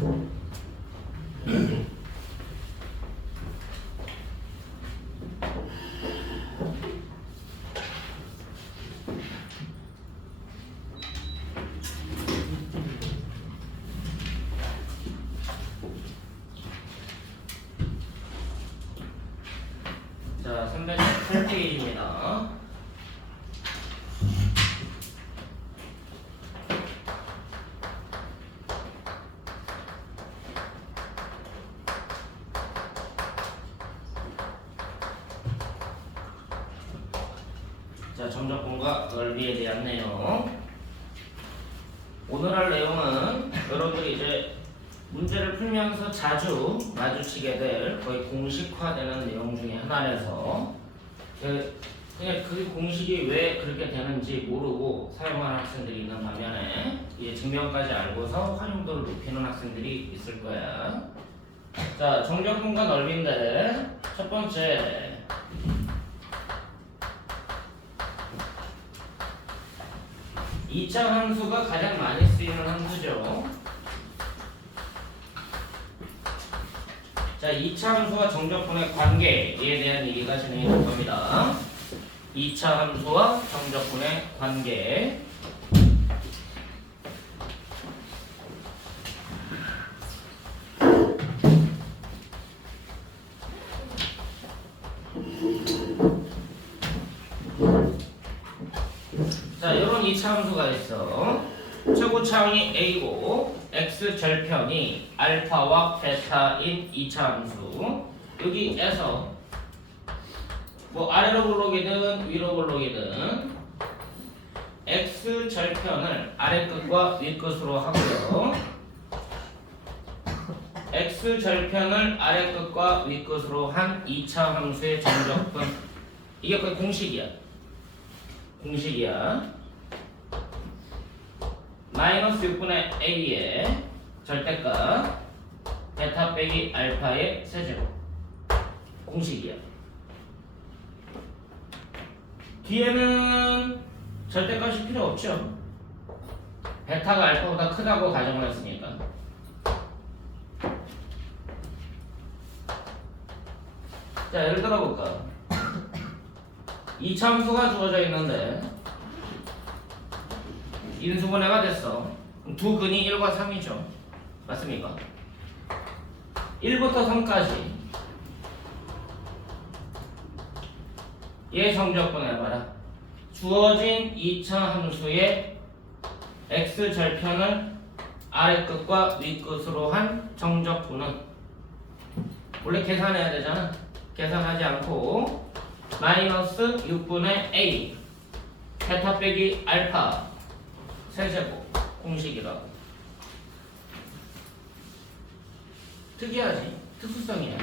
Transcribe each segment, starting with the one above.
자, 318페이지입니다. 자, 점적분과 넓이에 대한 내용. 오늘 할 내용은 여러분들이 이제 문제를 풀면서 자주 마주치게 될 거의 공식화되는 내용 중에 하나라서 그냥 그 공식이 왜 그렇게 되는지 모르고 사용하는 학생들이 있는 반면에 이제 증명까지 알고서 활용도를 높이는 학생들이 있을 거야. 자, 정적분과 넓이인데 첫 번째 2차 함수가 가장 많이 쓰이는 함수죠. 자, 2차 함수와 정적분의 관계에 대한 얘기가 진행이 될 겁니다. 2차 함수와 정적분의 관계. 자, 이런 2차 함수가 있어. 최고차항이 a고 x 절편이 알파와 베타인 2차 함수. 여기에서 뭐 아래로 볼록이든 위로 볼록이든 x 절편을 아래 끝과 위 끝으로 하고요. x 절편을 아래 끝과 위 끝으로 한 2차 함수의 정적분. 이게 거의 공식이야. 마이너스 6분의 a의 절대값 베타 빼기 알파의 세제곱. 공식이야. 뒤에는 절대값이 필요 없죠. 베타가 알파보다 크다고 가정을 했으니까. 자, 예를 들어 볼까. 이 참수가 주어져 있는데 인수분해가 됐어. 두 근이 1과 3이죠. 맞습니까? 1부터 3까지 얘 정적분해봐라. 주어진 2차 함수의 x절편을 아래끝과 윗끝으로 한 정적분은 원래 계산해야 되잖아. 계산하지 않고 마이너스 6분의 a 베타 빼기 알파 세제곱 공식이라고. 특이하지? 특수성이야.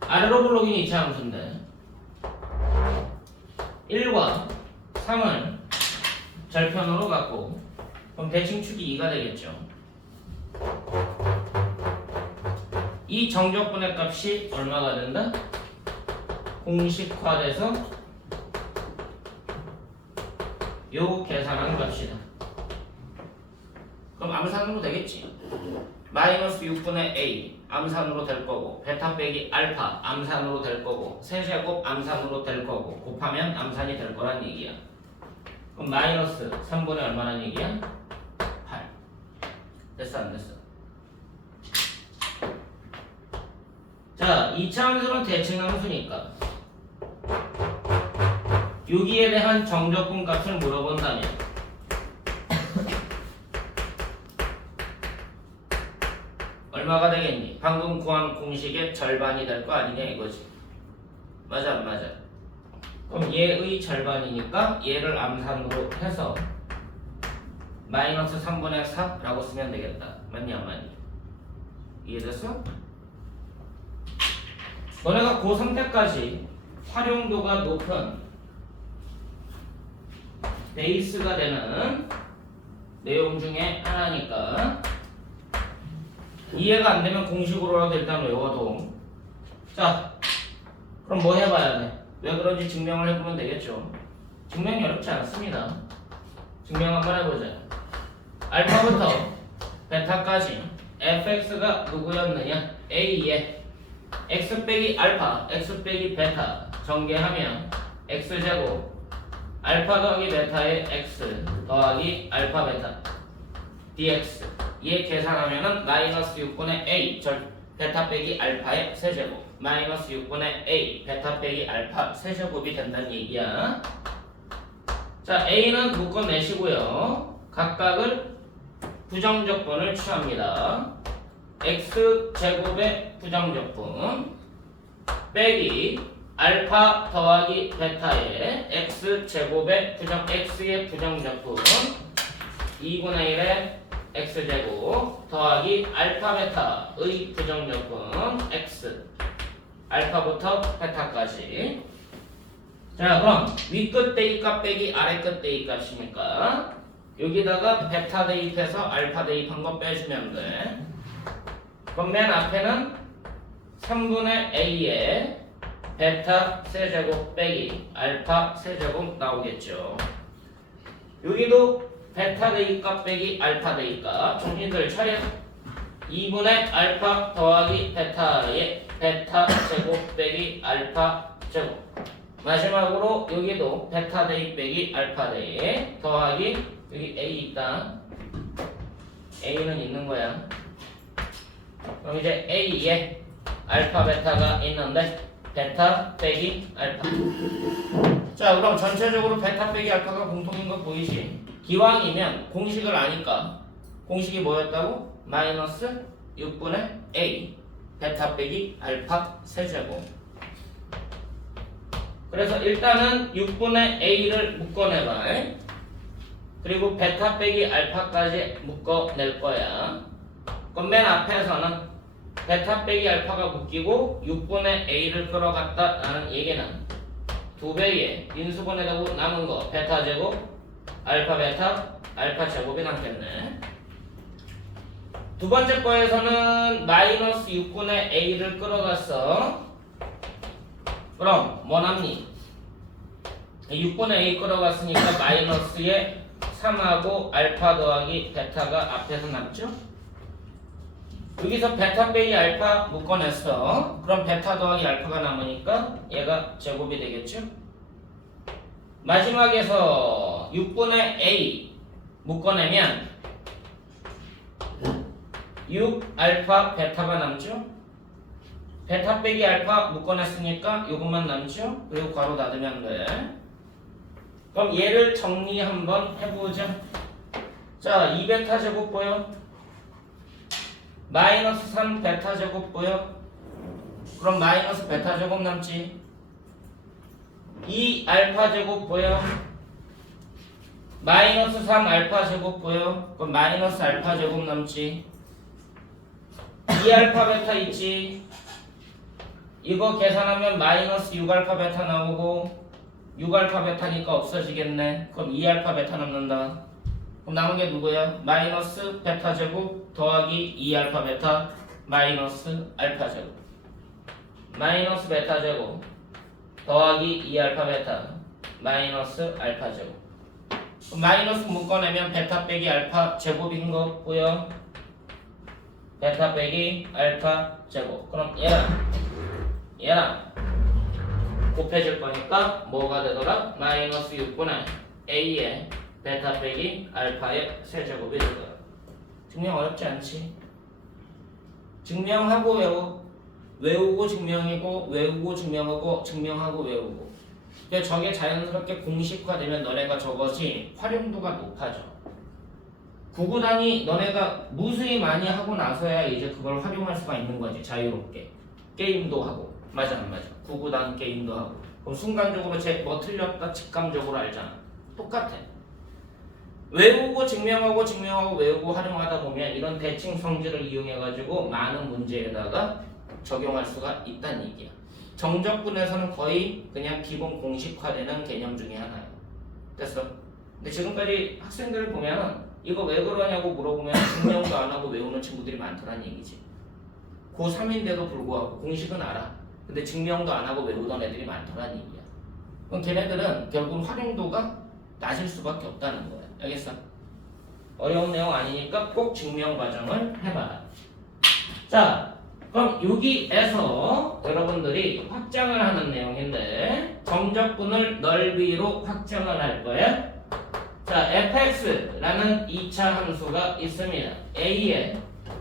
아래로 볼록인 2차 함수인데 1과 3을 절편으로 갖고 그럼 대칭축이 2가 되겠죠. 이 정적분의 값이 얼마가 된다? 공식화돼서 요 계산한 값이다. 그럼 암산으로 되겠지. 마이너스 6분의 a 암산으로 될 거고 베타 빼기 알파 암산으로 될 거고 세제곱 암산으로 될 거고 곱하면 암산이 될 거란 얘기야. 그럼 마이너스 3분의 얼마란 얘기야? 8. 됐어 안 됐어? 자, 2차 함수는 대칭 함수니까 여기에 대한 정적분 값을 물어본다면 얼마가 되겠니? 방금 구한 공식의 절반이 될 거 아니냐 이거지. 맞아 안 맞아? 그럼 얘의 절반이니까 얘를 암산으로 해서 마이너스 3분의 4라고 쓰면 되겠다. 맞니 안 맞니? 이해됐어? 너네가 고3 때까지 활용도가 높은 베이스가 되는 내용 중에 하나니까 이해가 안 되면 공식으로라도 일단 외워도. 자, 그럼 뭐 해봐야 돼? 왜 그런지 증명을 해보면 되겠죠. 증명이 어렵지 않습니다. 증명 한번 해보자. 알파부터 베타까지 fx가 누구였느냐? a에 x 빼기 알파, x 빼기 베타 전개하면 x제곱 알파 더하기 베타의 x 더하기 알파 베타 dx 얘 계산하면은 마이너스 6분의 a 베타 빼기 알파의 세제곱 마이너스 6분의 a 베타 빼기 알파 세제곱이 된다는 얘기야. 자, a는 묶어내시고요. 각각을 부정적분을 취합니다. x제곱의 부정적분 빼기 알파 더하기 베타의 x제곱의 x의 부정적분 2분의 1의 x제곱 더하기 알파 베타의 부정적분 x 알파부터 베타까지. 자, 그럼 위끝 대입값 빼기 아래끝 대입값이니까 여기다가 베타 대입해서 알파 대입한 거 빼주면 돼. 그럼 맨 앞에는 3분의 a에 베타 세제곱 빼기 알파 세제곱 나오겠죠. 여기도 베타 대입값 빼기 알파 대입값 정신들 차려. 2분의 알파 더하기 베타의 베타 제곱 빼기 알파 제곱. 마지막으로 여기도 베타 대입 빼기 알파 대입 더하기 여기 a 있다. a는 있는 거야. 그럼 이제 a에 알파 베타가 있는데 베타 빼기 알파. 자, 그럼 전체적으로 베타 빼기 알파가 공통인 거 보이지? 기왕이면 공식을 아니까 공식이 뭐였다고? 마이너스 6분의 a 베타 빼기 알파 세제곱. 그래서 일단은 6분의 a를 묶어내봐. 그리고 베타 빼기 알파까지 묶어낼 거야. 그럼 맨 앞에서는 베타 빼기 알파가 묶이고 6분의 a를 끌어갔다 라는 얘기는 2배의 인수분해되고 남은 거 베타 제곱 알파 베타 알파 제곱이 남겠네. 두 번째 거에서는 마이너스 6분의 a를 끌어갔어. 그럼 뭐 남니? 6분의 a 끌어갔으니까 마이너스에 3하고 알파 더하기 베타가 앞에서 남죠? 여기서 베타 빼기 알파 묶어냈어. 그럼 베타 더하기 알파가 남으니까 얘가 제곱이 되겠죠? 마지막에서 6분의 a 묶어내면 6 알파 베타가 남죠? 베타 빼기 알파 묶어냈으니까 요것만 남죠? 그리고 괄호 닫으면 돼. 그럼 얘를 정리 한번 해보자. 자, 2베타 제곱 보여? 마이너스 3 베타 제곱 보여? 그럼 마이너스 베타 제곱 남지. 2 알파 제곱 보여? 마이너스 3 알파 제곱 보여? 그럼 마이너스 알파 제곱 남지. 2 알파 베타 있지. 이거 계산하면 마이너스 6 알파 베타 나오고 6 알파 베타니까 없어지겠네. 그럼 2 알파 베타 남는다. 그럼 남은 게 누구야? 마이너스 베타 제곱 더하기 2 알파 베타 마이너스 알파 제곱 마이너스 베타 제곱 더하기 2 알파 베타 마이너스 알파 제곱. 그럼 마이너스 묶어내면 베타 빼기 알파 제곱인 거 보여? 베타 빼기 알파 제곱. 그럼 얘랑 곱해질 거니까 뭐가 되더라? 마이너스 6분의 a의 베타 빼기 알파의 세제곱이 되더라. 증명 어렵지 않지? 증명하고 외우고 증명이고 외우고 증명하고 증명하고 외우고. 근데 저게 자연스럽게 공식화되면 너네가 저것이 활용도가 높아져. 구구단이 너네가 무수히 많이 하고 나서야 이제 그걸 활용할 수가 있는 거지. 자유롭게 게임도 하고. 맞아 안 맞아? 구구단 게임도 하고. 그럼 순간적으로 뭐 틀렸다 직감적으로 알잖아. 똑같아. 외우고 증명하고 외우고 활용하다 보면 이런 대칭 성질을 이용해가지고 많은 문제에다가 적용할 수가 있다는 얘기야. 정적분에서는 거의 그냥 기본 공식화되는 개념 중에 하나야. 됐어? 근데 지금까지 학생들을 보면은 이거 왜 그러냐고 물어보면 증명도 안 하고 외우는 친구들이 많더란 얘기지. 고3인데도 불구하고 공식은 알아. 근데 증명도 안 하고 외우던 애들이 많더란 얘기야. 그럼 걔네들은 결국 활용도가 낮을 수밖에 없다는 거야. 알겠어? 어려운 내용 아니니까 꼭 증명 과정을 해봐라. 자, 그럼 여기에서 여러분들이 확장을 하는 내용인데 정적분을 넓이로 확장을 할 거예요. 자, fx라는 2차 함수가 있습니다. a에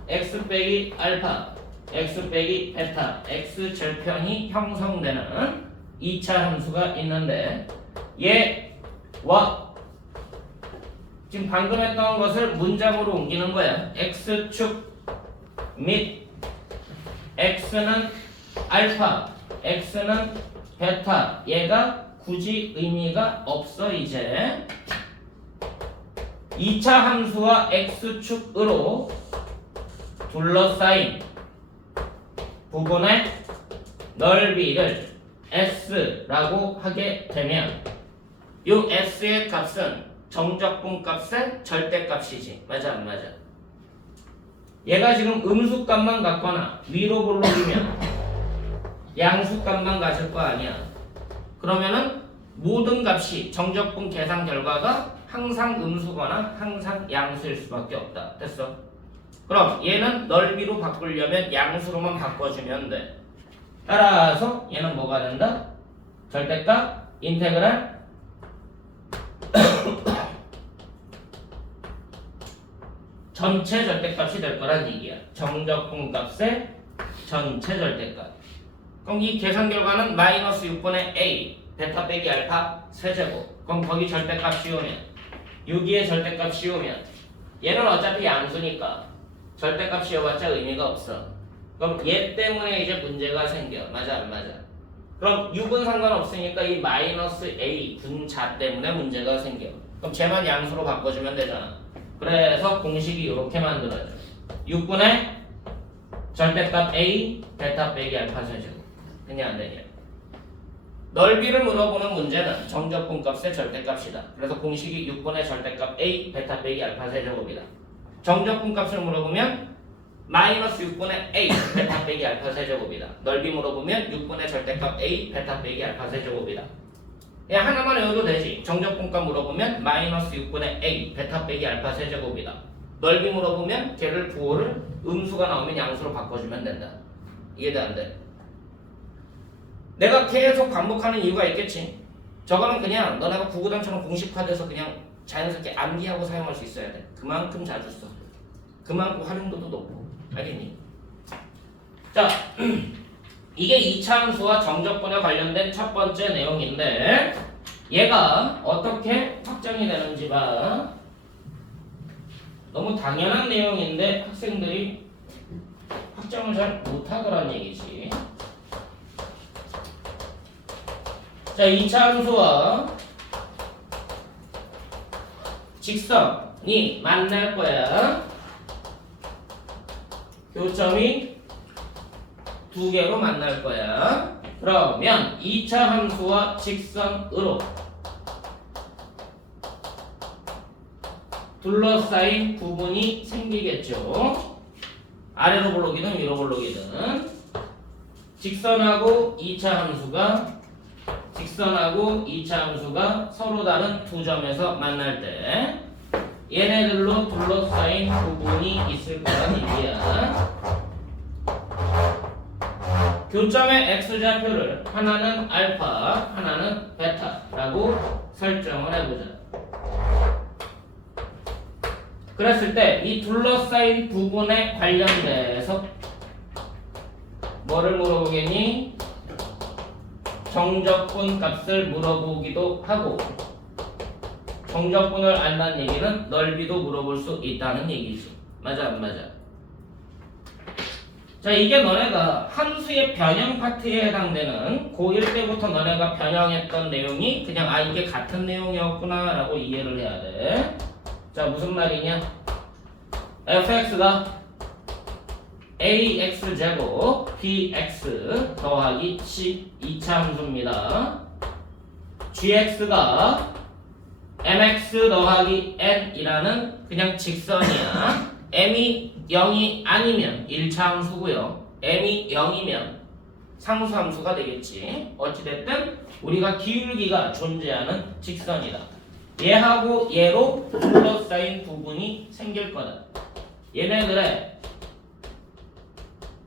x 빼기 알파, x 빼기 베타, x 절편이 형성되는 2차 함수가 있는데 얘와 지금 방금 했던 것을 문장으로 옮기는 거야. x축 및 x는 알파, x는 베타. 얘가 굳이 의미가 없어. 이제 2차 함수와 x축으로 둘러싸인 부분의 넓이를 s라고 하게 되면 이 s의 값은 정적분 값의 절대값이지. 맞아 안 맞아? 얘가 지금 음수값만 갖거나 위로 볼록이면 양수값만 가질 거 아니야. 그러면은 모든 값이 정적분 계산 결과가 항상 음수거나 항상 양수일 수밖에 없다. 됐어? 그럼 얘는 넓이로 바꾸려면 양수로만 바꿔주면 돼. 따라서 얘는 뭐가 된다? 절대값 인테그랄 전체 절대값이 될 거란 얘기야. 정적분 값의 전체 절대값. 그럼 이 계산 결과는 마이너스 6분의 a 베타 빼기 알파 세제곱. 그럼 거기 절대값 씌우면 여기에 절대값 씌우면 얘는 어차피 양수니까 절대값 씌워봤자 의미가 없어. 그럼 얘 때문에 이제 문제가 생겨. 맞아 안 맞아? 그럼 6은 상관없으니까 이 마이너스 a 분자 때문에 문제가 생겨. 그럼 쟤만 양수로 바꿔주면 되잖아. 그래서 공식이 이렇게 만들어져. 6분의 절대값 a 베타 빼기 알파 세제곱. 되냐 안 되냐? 넓이를 물어보는 문제는 정적분 값의 절대값이다. 그래서 공식이 6분의 절대값 a 베타 빼기 알파 세제곱이다. 정적분 값을 물어보면 마이너스 6분의 a 베타 빼기 알파 세제곱이다. 넓이 물어보면 6분의 절대값 a 베타 빼기 알파 세제곱이다. 그냥 하나만 외워도 되지. 정적분값 물어보면 마이너스 6분의 a 베타 빼기 알파 세제곱이다. 넓이 물어보면 걔를 부호를 음수가 나오면 양수로 바꿔주면 된다. 이해돼 안 돼? 내가 계속 반복하는 이유가 있겠지. 저거는 그냥 너네가 구구단처럼 공식화돼서 그냥 자연스럽게 암기하고 사용할 수 있어야 돼. 그만큼 자주 써. 그만큼 활용도도 높고. 알겠니? 자, 이게 2차 함수와 정적분에 관련된 첫 번째 내용인데 얘가 어떻게 확장이 되는지 봐. 너무 당연한 내용인데 학생들이 확장을 잘 못하더란 얘기지. 자, 2차 함수와 직선이 만날 거야. 교점이 두 개로 만날 거야. 그러면 2차 함수와 직선으로 둘러싸인 부분이 생기겠죠. 아래로 볼록이든 위로 볼록이든 직선하고 2차 함수가 서로 다른 두 점에서 만날 때 얘네들로 둘러싸인 부분이 있을 거란 얘기야. 교점의 x좌표를 하나는 알파, 하나는 베타라고 설정을 해보자. 그랬을 때 이 둘러싸인 부분에 관련돼서 뭐를 물어보겠니? 정적분 값을 물어보기도 하고, 정적분을 안다는 얘기는 넓이도 물어볼 수 있다는 얘기지. 맞아 안 맞아? 자, 이게 너네가 함수의 변형 파트에 해당되는 고1 때부터 너네가 변형했던 내용이 그냥 이게 같은 내용이었구나 라고 이해를 해야 돼. 자, 무슨 말이냐? fx가 ax제곱 bx 더하기 c 2차 함수입니다. gx가 mx 더하기 n이라는 그냥 직선이야. m이 0이 아니면 1차 함수고요. m이 0이면 상수함수가 되겠지. 어찌됐든 우리가 기울기가 존재하는 직선이다. 얘하고 얘로 둘러싸인 부분이 생길 거다. 얘네들의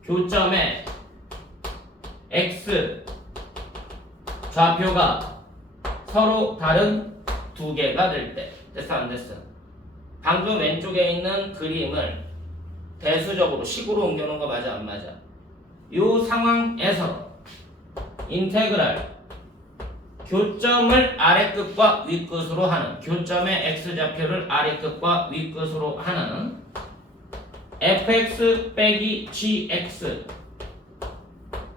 교점에 x 좌표가 서로 다른 두 개가 될 때. 됐어 안 됐어? 방금 왼쪽에 있는 그림을 대수적으로 식으로 옮겨놓은 거 맞아 안 맞아? 요 상황에서 인테그랄 교점을 아래끝과 윗끝으로 하는, 교점의 x좌표를 아래끝과 윗끝으로 하는 fx 빼기 gx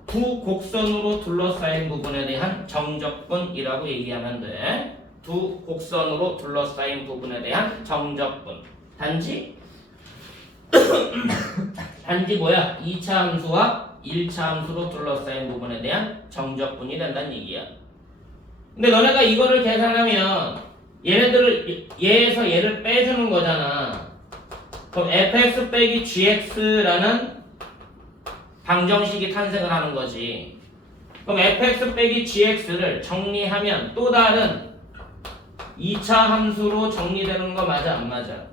두 곡선으로 둘러싸인 부분에 대한 정적분이라고 얘기하면 돼. 두 곡선으로 둘러싸인 부분에 대한 정적분. 단지 뭐야? 2차 함수와 1차 함수로 둘러싸인 부분에 대한 정적분이 된다는 얘기야. 근데 너네가 이거를 계산하면 얘네들을 얘에서 얘를 빼주는 거잖아. 그럼 fx 빼기 gx라는 방정식이 탄생을 하는 거지. 그럼 fx 빼기 gx를 정리하면 또 다른 2차 함수로 정리되는 거 맞아 안 맞아?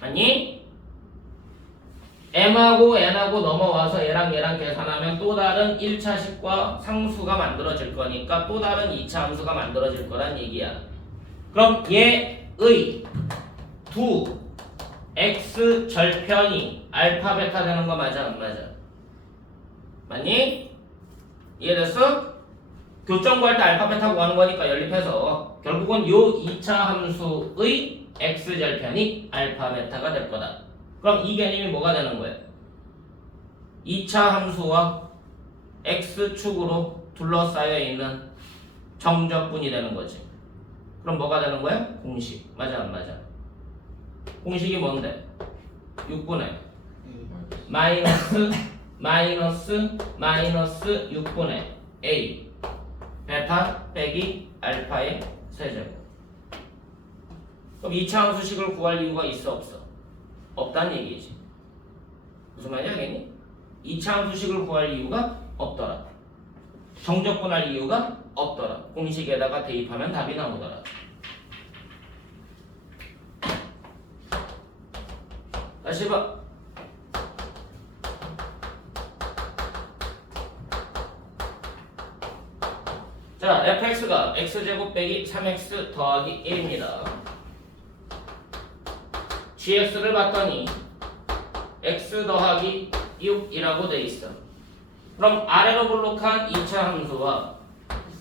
아니? m하고 n하고 넘어와서 얘랑 계산하면 또 다른 1차식과 상수가 만들어질 거니까 또 다른 2차 함수가 만들어질 거란 얘기야. 그럼 얘의 두 x 절편이 알파 베타 되는 거 맞아 안 맞아? 맞니? 이해됐어? 교점 구할 때 알파 베타 구하는 거니까 연립해서 결국은 요 2차 함수의 x 절편이 알파 베타가 될 거다. 그럼 이 개념이 뭐가 되는 거야? 2차 함수와 x축으로 둘러싸여 있는 정적분이 되는 거지. 그럼 뭐가 되는 거야? 공식. 맞아 안 맞아? 공식이 뭔데? 6분의 마이너스 6분의 a 베타 빼기 알파의 세제곱. 그럼 2차 함수식을 구할 이유가 있어 없어? 없다는 얘기지. 무슨 말인지 알겠니? 2차 함수식을 구할 이유가 없더라. 정적분할 이유가 없더라. 공식에다가 대입하면 답이 나오더라. 다시 봐. 자, fx가 x제곱 빼기 3x 더하기 1입니다. gx를 봤더니 x 더하기 6이라고 돼 있어. 그럼 아래로 볼록한 2차 함수와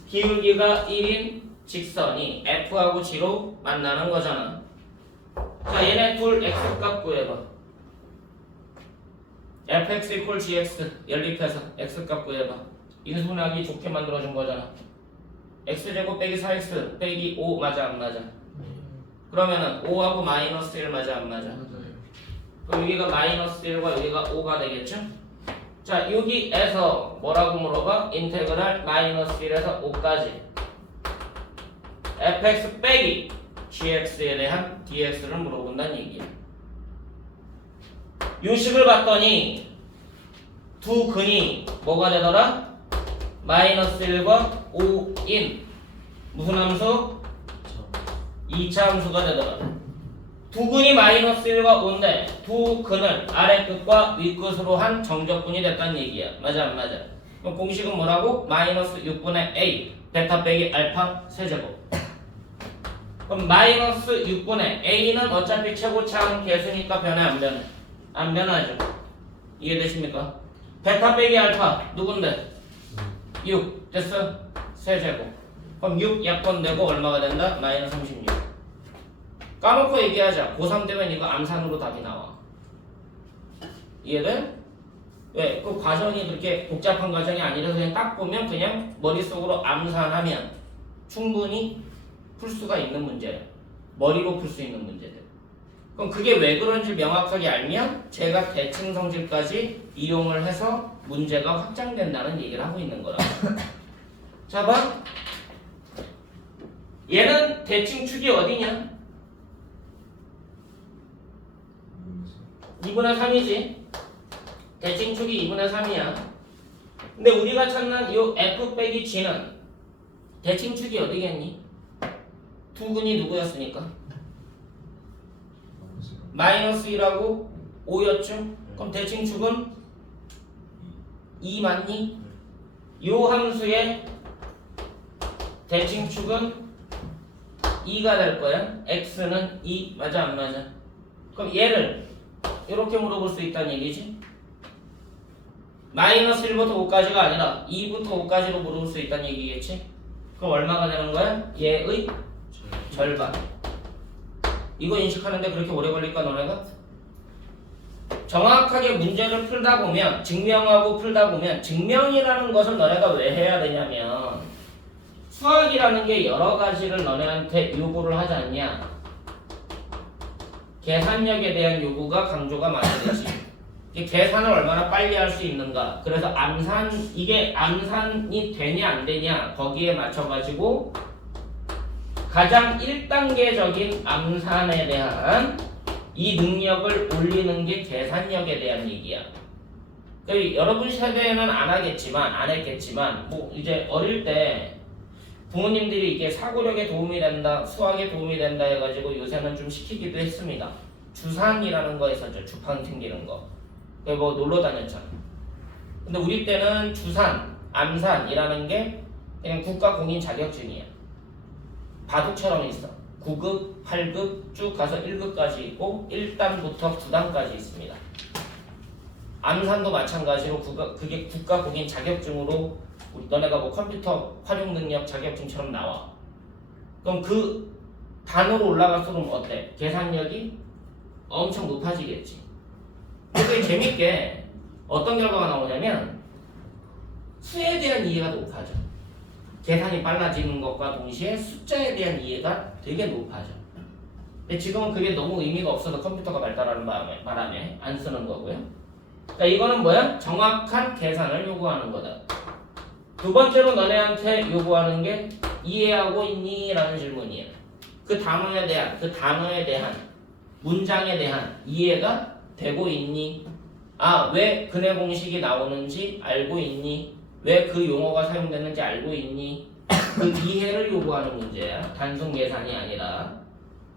기울기가 1인 직선이 f하고 g로 만나는 거잖아. 자, 얘네 둘 x값 구해봐. fx equal gx 연립해서 x값 구해봐. 인수분해하기 좋게 만들어준 거잖아. x제곱 빼기 4x 빼기 5 맞아 안 맞아? 그러면은 5하고 마이너스 1 맞아 안 맞아? 그럼 여기가 마이너스 1과 여기가 5가 되겠죠? 자, 여기에서 뭐라고 물어봐? 인테그랄 마이너스 1에서 5까지 fx 빼기 gx에 대한 dx를 물어본다는 얘기야. 요식을 봤더니 두 근이 뭐가 되더라? 마이너스 1과 5인 무슨 함수? 2차 함수가 되더라. 두 근이 마이너스 1과 5인데 두 근을 아래끝과 윗끝으로 한 정적분이 됐다는 얘기야. 맞아 안 맞아? 그럼 공식은 뭐라고? 마이너스 6분의 a 베타 빼기 알파 세제곱. 그럼 마이너스 6분의 a는 어차피 최고차항 계수니까 변해 안 변해? 안 변하죠. 이해되십니까? 베타 빼기 알파 누군데? 6 됐어? 세제곱. 그럼 6 약분되고 얼마가 된다? 마이너스 36. 까놓고 얘기하자. 고3 되면 이거 암산으로 답이 나와. 이해돼? 왜? 그 과정이 그렇게 복잡한 과정이 아니라서 그냥 딱 보면 그냥 머릿속으로 암산하면 충분히 풀 수가 있는 문제야. 머리로 풀 수 있는 문제들. 그럼 그게 왜 그런지 명확하게 알면 제가 대칭 성질까지 이용을 해서 문제가 확장된다는 얘기를 하고 있는 거라. 자, 봐. 얘는 대칭 축이 어디냐? 2분의 3이지. 대칭 축이 2분의 3이야. 근데 우리가 찾는 이 f 빼기 g는 대칭 축이 어디겠니? 두근이 누구였으니까? 마이너스 1하고 5였죠? 그럼 대칭축은 2 맞니? 요 함수의 대칭축은 2가 될 거야. x는 2 맞아 안 맞아? 그럼 얘를 이렇게 물어볼 수 있다는 얘기지. 마이너스 1부터 5까지가 아니라 2부터 5까지로 물어볼 수 있다는 얘기겠지. 그럼 얼마가 되는 거야? 얘의 절반. 이거 인식하는데 그렇게 오래 걸릴까 너네가? 정확하게 문제를 풀다 보면 증명하고 풀다 보면 증명이라는 것을 너네가 왜 해야 되냐면 수학이라는 게 여러 가지를 너네한테 요구를 하지 않냐. 계산력에 대한 요구가 강조가 많이 되지. 계산을 얼마나 빨리 할 수 있는가. 그래서 이게 암산이 되냐 안 되냐 거기에 맞춰가지고 가장 1단계적인 암산에 대한 이 능력을 올리는 게 계산력에 대한 얘기야. 여러분 세대에는 안 했겠지만 뭐 이제 어릴 때 부모님들이 이게 사고력에 도움이 된다, 수학에 도움이 된다 해가지고 요새는 좀 시키기도 했습니다. 주산이라는 거 있었죠. 주판 튕기는 거. 뭐 놀러 다녔잖아. 근데 우리 때는 주산, 암산이라는 게 그냥 국가 공인 자격증이야. 바둑처럼 있어. 9급, 8급 쭉 가서 1급까지 있고 1단부터 9단까지 있습니다. 암산도 마찬가지로 그게 국가 공인 자격증으로 너네가 뭐 컴퓨터 활용 능력 자격증처럼 나와. 그럼 그 단으로 올라갈수록 어때? 계산력이 엄청 높아지겠지. 되게 재밌게 어떤 결과가 나오냐면 수에 대한 이해가 높아져. 계산이 빨라지는 것과 동시에 숫자에 대한 이해가 되게 높아져. 근데 지금은 그게 너무 의미가 없어서 컴퓨터가 발달하는 바람에 안 쓰는 거고요. 그러니까 이거는 뭐야? 정확한 계산을 요구하는 거다. 두 번째로 너네한테 요구하는 게 이해하고 있니? 라는 질문이에요. 그 단어에 대한 문장에 대한 이해가 되고 있니? 왜 근해 공식이 나오는지 알고 있니? 왜 그 용어가 사용되는지 알고 있니? 그 이해를 요구하는 문제야. 단순 계산이 아니라.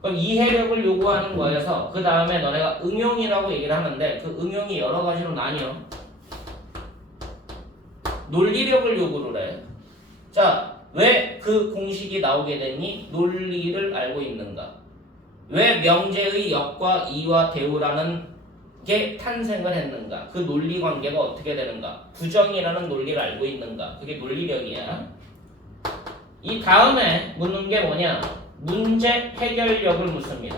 그럼 이해력을 요구하는 거여서 그 다음에 너네가 응용이라고 얘기를 하는데 그 응용이 여러 가지로 나뉘어. 논리력을 요구를 해. 자, 왜 그 공식이 나오게 됐니? 논리를 알고 있는가? 왜 명제의 역과 이와 대우라는 게 탄생을 했는가? 그 논리 관계가 어떻게 되는가? 부정이라는 논리를 알고 있는가? 그게 논리력이야. 이 다음에 묻는 게 뭐냐? 문제 해결력을 묻습니다.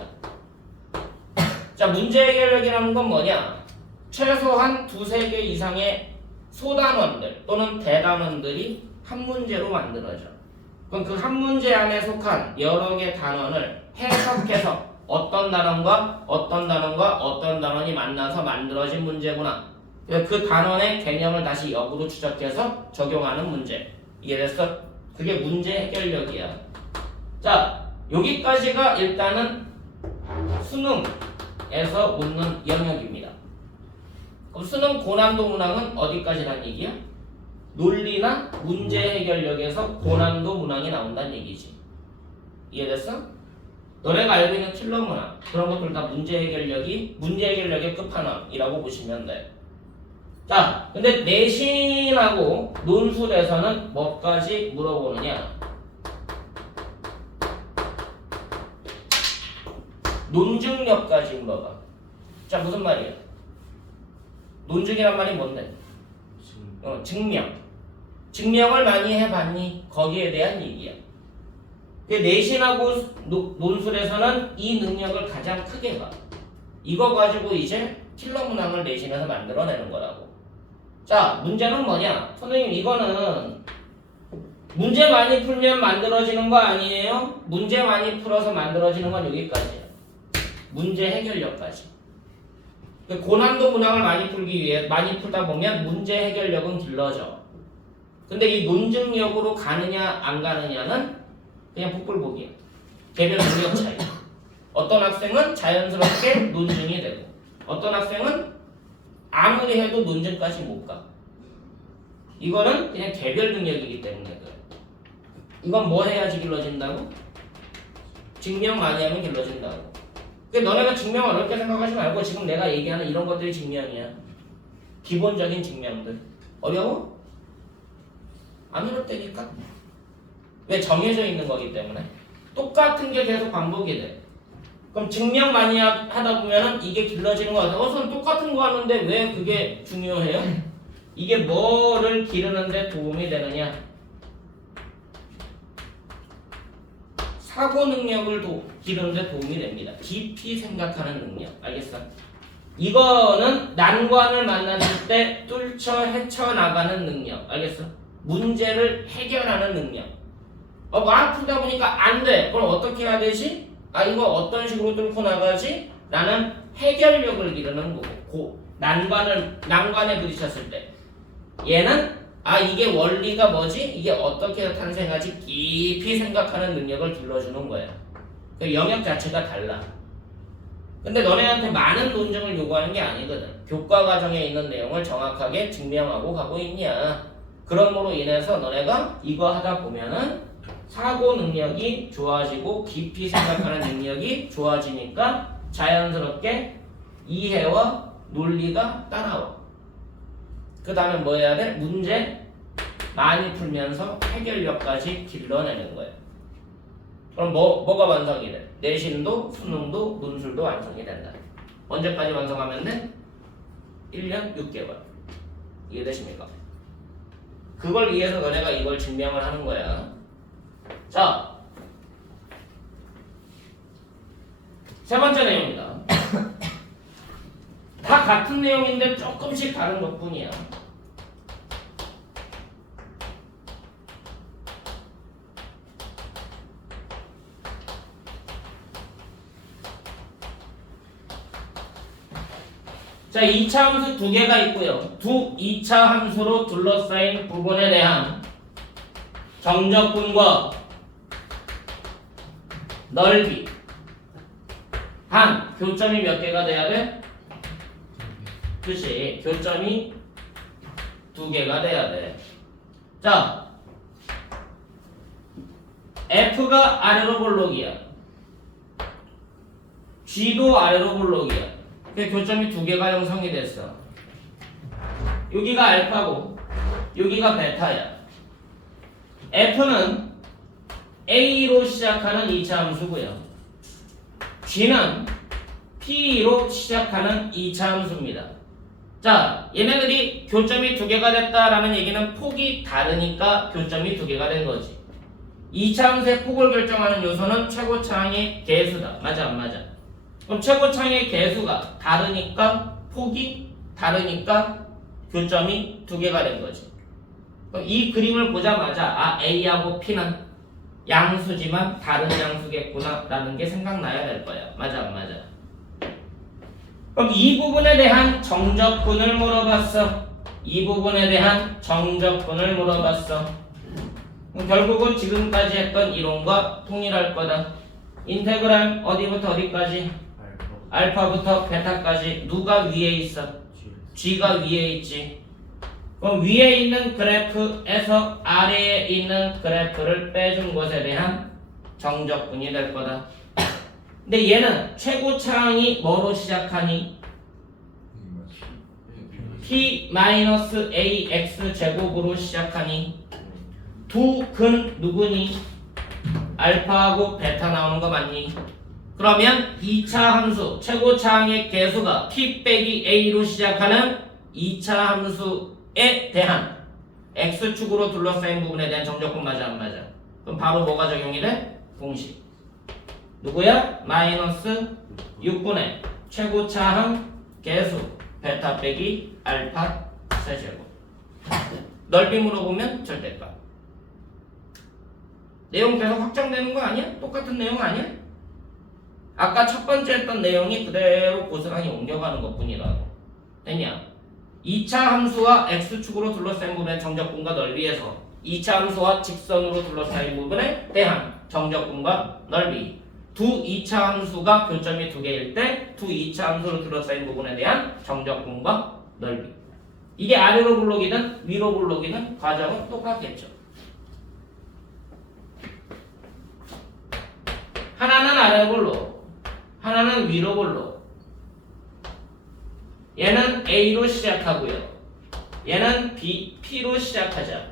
자, 문제 해결력이라는 건 뭐냐? 최소한 2-3개 이상의 소단원들 또는 대단원들이 한 문제로 만들어져. 그럼 그 한 문제 안에 속한 여러 개 단원을 해석해서 어떤 단원과 어떤 단원과 어떤 단원이 만나서 만들어진 문제구나. 그 단원의 개념을 다시 역으로 추적해서 적용하는 문제. 이해됐어? 그게 문제 해결력이야. 자, 여기까지가 일단은 수능에서 묻는 영역입니다. 그럼 수능 고난도 문항은 어디까지란 얘기야? 논리나 문제 해결력에서 고난도 문항이 나온다는 얘기지. 이해됐어? 너네가 알고 있는 킬러 문항 그런 것들 다 문제 해결력의 끝판왕이라고 보시면 돼. 자, 근데 내신하고 논술에서는 뭐까지 물어보느냐? 논증력까지 물어봐. 자, 무슨 말이야? 논증이란 말이 뭔데? 증명. 증명을 많이 해봤니? 거기에 대한 얘기야. 내신하고 논술에서는 이 능력을 가장 크게 봐. 이거 가지고 이제 킬러 문항을 내신에서 만들어내는 거라고. 자, 문제는 뭐냐? 선생님, 이거는 문제 많이 풀면 만들어지는 거 아니에요? 문제 많이 풀어서 만들어지는 건 여기까지야. 문제 해결력까지. 고난도 문항을 많이 풀다 보면 문제 해결력은 길러져. 근데 이 논증력으로 가느냐 안 가느냐는 그냥 복불복이야. 개별 능력 차이. 어떤 학생은 자연스럽게 논증이 되고 어떤 학생은 아무리 해도 논증까지 못 가. 이거는 그냥 개별 능력이기 때문에 그래. 이건 뭐 해야지 길러진다고? 증명 많이 하면 길러진다고. 그러니까 너네가 증명 어렵게 생각하지 말고 지금 내가 얘기하는 이런 것들이 증명이야. 기본적인 증명들. 어려워? 안 어렵다니까? 왜? 정해져 있는 거기 때문에. 똑같은 게 계속 반복이 돼. 그럼 증명 많이 하다 보면은 이게 길러지는 거 같아. 선생님 똑같은 거 하는데 왜 그게 중요해요? 이게 뭐를 기르는데 도움이 되느냐? 사고 능력을 기르는데 도움이 됩니다. 깊이 생각하는 능력. 알겠어? 이거는 난관을 만났을 때 뚫쳐 헤쳐나가는 능력. 알겠어? 문제를 해결하는 능력. 막 풀다 보니까 안 돼. 그럼 어떻게 해야 되지? 이거 어떤 식으로 뚫고 나가지? 나는 해결력을 기르는 거고. 난관에 부딪혔을 때. 얘는 이게 원리가 뭐지? 이게 어떻게 탄생하지? 깊이 생각하는 능력을 길러주는 거야. 그 영역 자체가 달라. 근데 너네한테 많은 논증을 요구하는 게 아니거든. 교과 과정에 있는 내용을 정확하게 증명하고 가고 있냐. 그럼으로 인해서 너네가 이거 하다 보면은 사고 능력이 좋아지고 깊이 생각하는 능력이 좋아지니까 자연스럽게 이해와 논리가 따라와. 그 다음에 뭐 해야 돼? 문제 많이 풀면서 해결력까지 길러내는 거예요. 그럼 뭐가 완성이 돼? 내신도, 수능도, 문술도 완성이 된다. 언제까지 완성하면 돼? 1년 6개월. 이해되십니까? 그걸 위해서 너네가 이걸 증명을 하는 거야. 자, 세 번째 내용입니다. 다 같은 내용인데 조금씩 다른 것뿐이야. 자, 2차 함수 두 개가 있고요. 2차 함수로 둘러싸인 부분에 대한 정적분과 넓이 한 교점이 몇 개가 돼야 돼? 그치, 교점이 두 개가 돼야 돼. 자, F가 아래로 볼록이야. G도 아래로 볼록이야. 그 교점이 두 개가 형성이 됐어. 여기가 알파고 여기가 베타야. F는 A로 시작하는 2차 함수고요. G는 P로 시작하는 2차 함수입니다. 자, 얘네들이 교점이 두 개가 됐다라는 얘기는 폭이 다르니까 교점이 두 개가 된 거지. 2차 함수의 폭을 결정하는 요소는 최고차항의 개수다. 맞아 안 맞아? 그럼 최고차항의 개수가 다르니까 폭이 다르니까 교점이 두 개가 된 거지. 그럼 이 그림을 보자마자 A하고 P는 양수지만 다른 양수겠구나 라는 게 생각나야 될 거야. 맞아 안 맞아? 그럼 이 부분에 대한 정적분을 물어봤어. 이 부분에 대한 정적분을 물어봤어. 그럼 결국은 지금까지 했던 이론과 동일할 거다. 인테그랄 어디부터 어디까지? 알파부터 베타까지. 누가 위에 있어? G가 위에 있지. 그럼 위에 있는 그래프에서 아래에 있는 그래프를 빼준 것에 대한 정적분이 될 거다. 근데 얘는 최고차항이 뭐로 시작하니? P-AX 제곱으로 시작하니? 두 근 누구니? 알파하고 베타 나오는 거 맞니? 그러면 2차 함수 최고차항의 개수가 P 빼기 A로 시작하는 2차 함수에 대한 X축으로 둘러싸인 부분에 대한 정적분 맞아 안 맞아? 그럼 바로 뭐가 적용이 돼? 공식. 누구야? 마이너스 6분의 최고차항 개수 베타 빼기 알파 세제곱. 넓이 물어보면 절대값. 내용 계속 확장되는 거 아니야? 똑같은 내용 아니야? 아까 첫 번째 했던 내용이 그대로 고스란히 옮겨가는 것 뿐이라고. 됐냐? 2차 함수와 X축으로 둘러싸인 부분의 정적분과 넓이에서 2차 함수와 직선으로 둘러싸인 부분에 대한 정적분과 넓이. 두 2차 함수가 교점이 두 개일 때 두 2차 함수로 둘러싸인 부분에 대한 정적분과 넓이. 이게 아래로 볼록이든 위로 볼록이든 과정은 똑같겠죠. 하나는 아래 볼록, 하나는 위로 볼록. 얘는 A로 시작하고요. 얘는 P로 시작하자.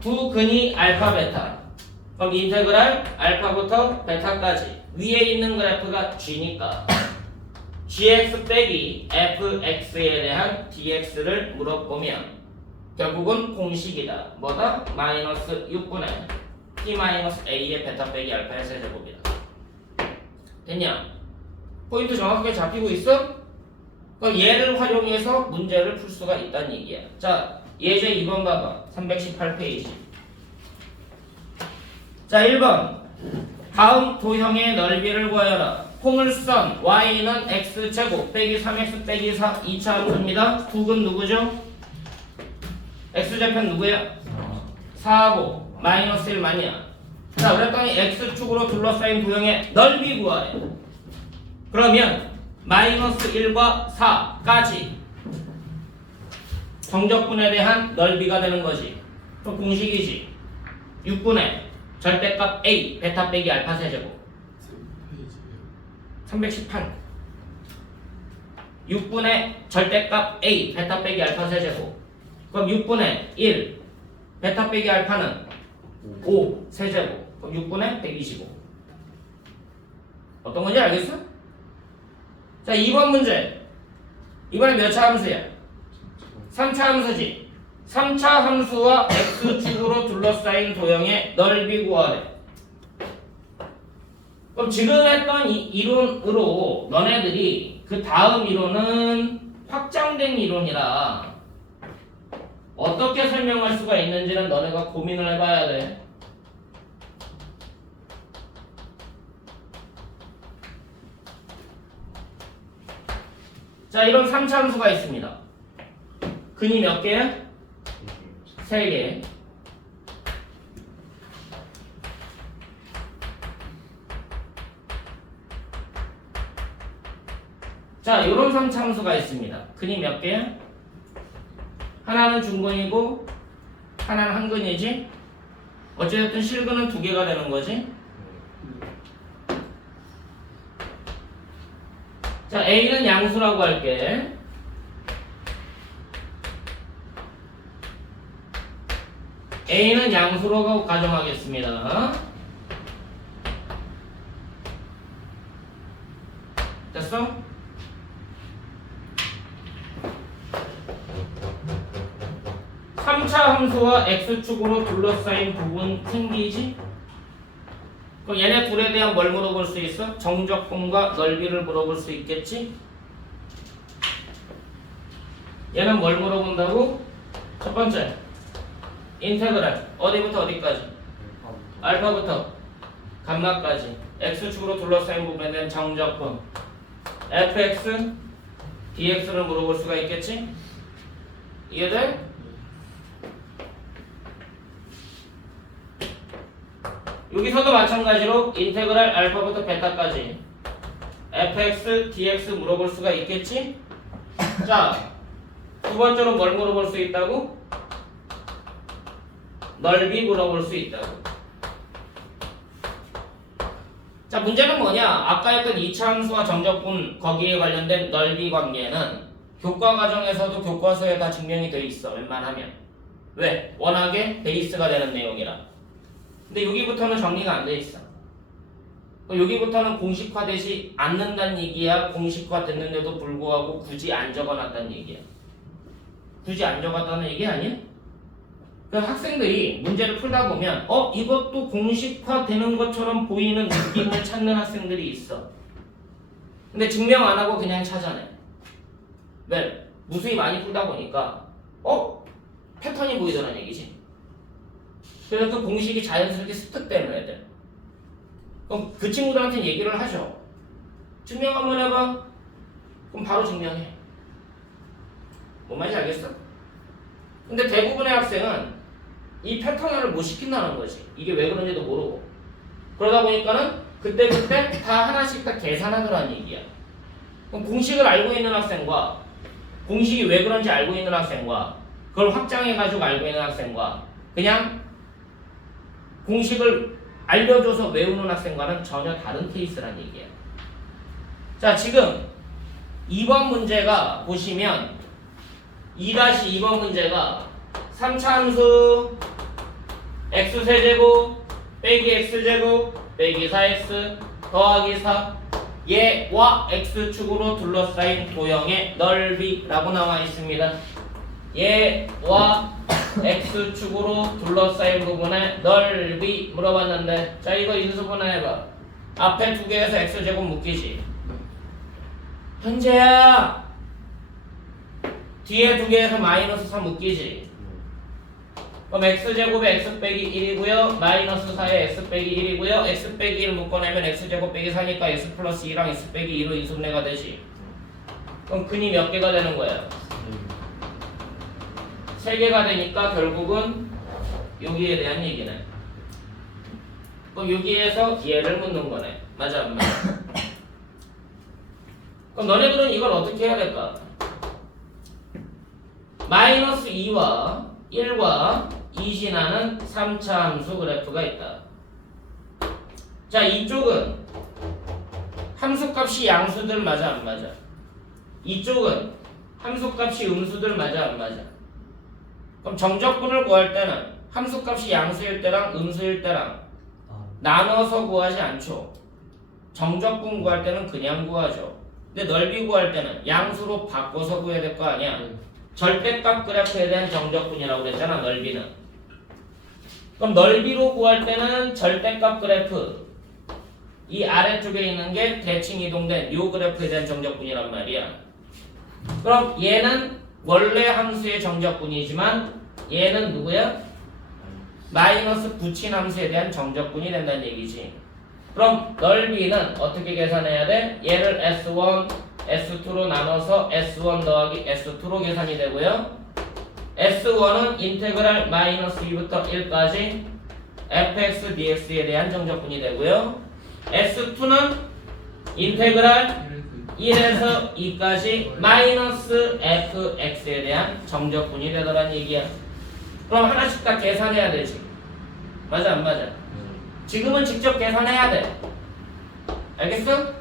두 근이 알파, 베타. 그럼 인테그랄 알파부터 베타까지. 위에 있는 그래프가 G니까 gx 빼기 fx에 대한 dx를 물어보면 결국은 공식이다. 뭐다? 마이너스 6분의 p-a의 베타 빼기 알파의 세제곱이다. 됐냐? 포인트 정확하게 잡히고 있어? 그럼 얘를 활용해서 문제를 풀 수가 있다는 얘기야. 자, 예제 2번 봐봐. 318페이지. 자, 1번. 다음 도형의 넓이를 구하여라. 포물선 y는 x제곱 빼기 3x 빼기 4 2차 함수입니다. 두근 누구죠? x좌편 누구야? 4하고 마이너스 1 맞냐? 자, 그랬더니 x축으로 둘러싸인 도형의 넓이 구하래. 그러면 마이너스 1과 4까지 정적분에 대한 넓이가 되는 거지. 그럼 공식이지. 6분의 절대값 a 베타 빼기 알파 세제곱 318 6분의 절대값 a 베타 빼기 알파 세제곱. 그럼 6분의 1 베타 빼기 알파는 5 세제곱. 그럼 6분의 125. 어떤 건지 알겠어? 자, 2번 문제. 이번에 몇 차 함수야? 3차 함수지. 3차 함수와 x축으로 둘러싸인 도형의 넓이 구하래. 그럼 지금 했던 이 이론으로 너네들이 그 다음 이론은 확장된 이론이라 어떻게 설명할 수가 있는지는 너네가 고민을 해봐야 돼. 자, 이런 3차 함수가 있습니다. 근이 몇 개야? 3개. 자, 이런 3차 함수가 있습니다. 근이 몇 개야? 하나는 중근이고 하나는 한근이지? 어쨌든 실근은 2개가 되는 거지? 자, A는 양수라고 할게. A는 양수로 가정하겠습니다. 됐어? 삼차 함수와 x축으로 둘러싸인 부분 생기지? 그럼 얘네 둘에 대한 뭘 물어볼 수 있어? 정적분과 넓이를 물어볼 수 있겠지? 얘는 뭘 물어본다고? 첫 번째 인테그랄 어디부터 어디까지? 알파부터 감마까지 x축으로 둘러싸인 부분에 대한 정적분 fx, dx를 물어볼 수가 있겠지? 이해돼? 여기서도 마찬가지로 인테그랄 알파부터 베타까지 fx, dx 물어볼 수가 있겠지? 자, 두 번째로 뭘 물어볼 수 있다고? 넓이 물어볼 수 있다고. 자, 문제는 뭐냐? 아까 했던 2차 함수와 정적분 거기에 관련된 넓이 관계는 교과 과정에서도 교과서에 다 증명이 돼 있어. 웬만하면. 왜? 워낙에 베이스가 되는 내용이라. 근데 여기부터는 정리가 안 돼 있어. 여기부터는 공식화되지 않는다는 얘기야. 공식화됐는데도 불구하고 굳이 안 적어놨다는 얘기야. 굳이 안 적었다는 얘기 아니야? 그 학생들이 문제를 풀다 보면 이것도 공식화되는 것처럼 보이는 느낌을 찾는 학생들이 있어. 근데 증명 안 하고 그냥 찾아내. 왜? 무수히 많이 풀다 보니까 패턴이 보이더란 얘기지. 그래서 그 공식이 자연스럽게 습득되는 애들. 그럼 그 친구들한테 얘기를 하죠. 증명 한번 해봐. 그럼 바로 증명해. 뭔 말인지 알겠어? 근데 대부분의 학생은 이 패턴화를 못 시킨다는 거지. 이게 왜 그런지도 모르고. 그러다 보니까는 그때그때 다 하나씩 다 계산하더라는 얘기야. 그럼 공식을 알고 있는 학생과 공식이 왜 그런지 알고 있는 학생과 그걸 확장해가지고 알고 있는 학생과 그냥 공식을 알려줘서 외우는 학생과는 전혀 다른 케이스란 얘기야. 자, 지금 2번 문제가 보시면 2-2번 문제가 3차 함수 x세제곱 빼기 x제곱 빼기 4x 더하기 4 얘와 x축으로 둘러싸인 도형의 넓이라고 나와 있습니다. 얘와 x축으로 둘러싸인 부분의 넓이 물어봤는데, 자, 이거 인수분해해봐. 앞에 두 개에서 x제곱 묶이지. 현재야, 뒤에 두 개에서 마이너스 4 묶이지. 그럼 x제곱에 x 빼기 1이고요 마이너스 4에 x 빼기 1이고요 x 빼기 1 묶어내면 x제곱 빼기 4니까 x 플러스 2랑 x 빼기 2로 인수분해가 되지. 그럼 근이 몇 개가 되는 거야? 3개가 되니까 결국은 여기에 대한 얘기네. 그럼 여기에서 얘를 묻는 거네. 맞아 안 맞아? 그럼 너네들은 이걸 어떻게 해야 될까? 마이너스 2와 1과 2 지나는 3차 함수 그래프가 있다. 자, 이쪽은 함수값이 양수들 맞아 안 맞아? 이쪽은 함수값이 음수들 맞아 안 맞아? 그럼 정적분을 구할 때는 함수값이 양수일 때랑 음수일 때랑 나눠서 구하지 않죠. 정적분 구할 때는 그냥 구하죠. 근데 넓이 구할 때는 양수로 바꿔서 구해야 될 거 아니야. 절대값 그래프에 대한 정적분이라고 그랬잖아, 넓이는. 그럼 넓이로 구할 때는 절대값 그래프, 이 아래쪽에 있는 게 대칭 이동된 요 그래프에 대한 정적분이란 말이야. 그럼 얘는 원래 함수의 정적분이지만 얘는 누구야? 마이너스 붙인 함수에 대한 정적분이 된다는 얘기지. 그럼 넓이는 어떻게 계산해야 돼? 얘를 S1, S2로 나눠서 S1 더하기 S2로 계산이 되고요. S1은 인테그랄 마이너스 2부터 1까지 fx dx에 대한 정적분이 되고요. S2는 인테그랄 1에서 2까지 마이너스 fx에 대한 정적분이 되더란 얘기야. 그럼 하나씩 다 계산해야 되지. 맞아 안 맞아? 지금은 직접 계산해야 돼. 알겠어?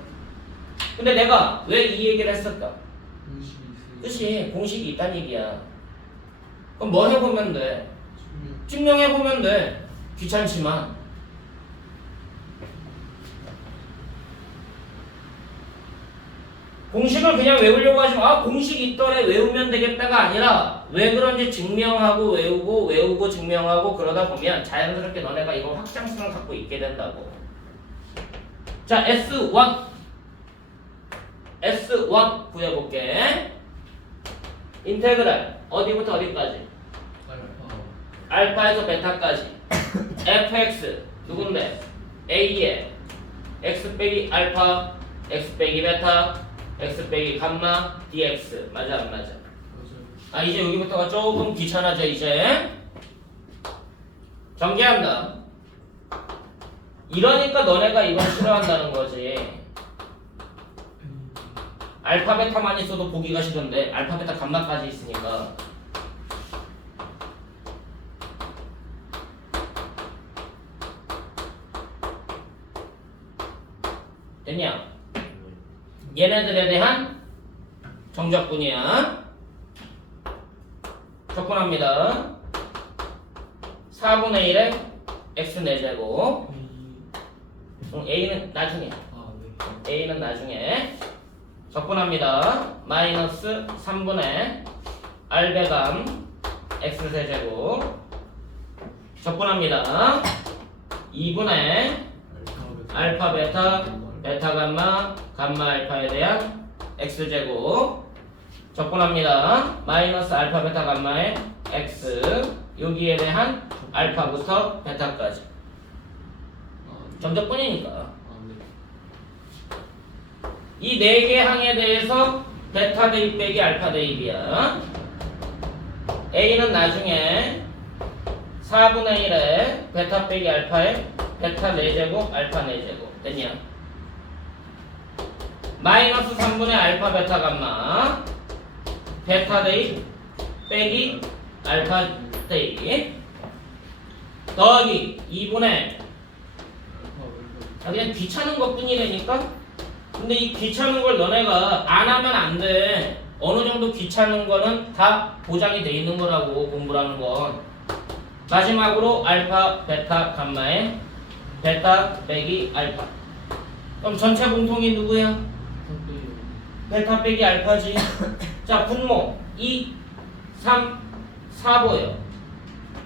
근데 내가 왜 이 얘기를 했을까? 그치, 공식이 있다는 얘기야. 그럼 뭐 해보면 돼? 증명해보면 돼. 귀찮지만. 공식을 그냥 외우려고 하지 마. 아, 공식 있더래 외우면 되겠다가 아니라 왜 그런지 증명하고 외우고 증명하고 그러다 보면 자연스럽게 너네가 이거 확장성을 갖고 있게 된다고. 자, S1 구해볼게. 인테그랄 어디부터 어디까지? 알파에서 베타까지 fx 누군데? a에 x 빼기 알파 x 빼기 베타 x 빼기 감마 dx 맞아 안 맞아? 아, 이제 여기부터가 조금 귀찮아져. 이제 전개한다. 이러니까 너네가 이걸 싫어한다는 거지. 알파 베타만 있어도 보기가 싫은데 알파 베타 감마까지 있으니까. 됐냐? 얘네들에 대한 정적분이야. 적분합니다. 4분의 1에 x 4제곱. A는 나중에. A는 나중에. 적분합니다. 마이너스 3분의 r배감 x 세제곱. 적분합니다. 2분의 알파 베타 베타 감마 감마 알파에 대한 x 제곱. 적분합니다. 마이너스 알파 베타 감마의 x 여기에 대한 알파부터 베타까지. 점적분이니까. 이 4개 항에 대해서 베타 대입 빼기 알파 대입이야. A는 나중에 4분의 1에 베타 빼기 알파에 베타 4제곱 알파 4제곱 됐냐? 마이너스 3분의 알파 베타 감마 베타 대입 빼기 알파 대입 더하기 2분의 그냥 귀찮은 것 뿐이라니까? 근데 이 귀찮은 걸 너네가 안 하면 안 돼. 어느 정도 귀찮은 거는 다 보장이 돼 있는 거라고, 공부라는 건. 마지막으로 알파, 베타, 감마의 베타 빼기 알파. 그럼 전체 공통이 누구야? 베타 빼기 알파지. 자, 분모 2, 3, 4 보여.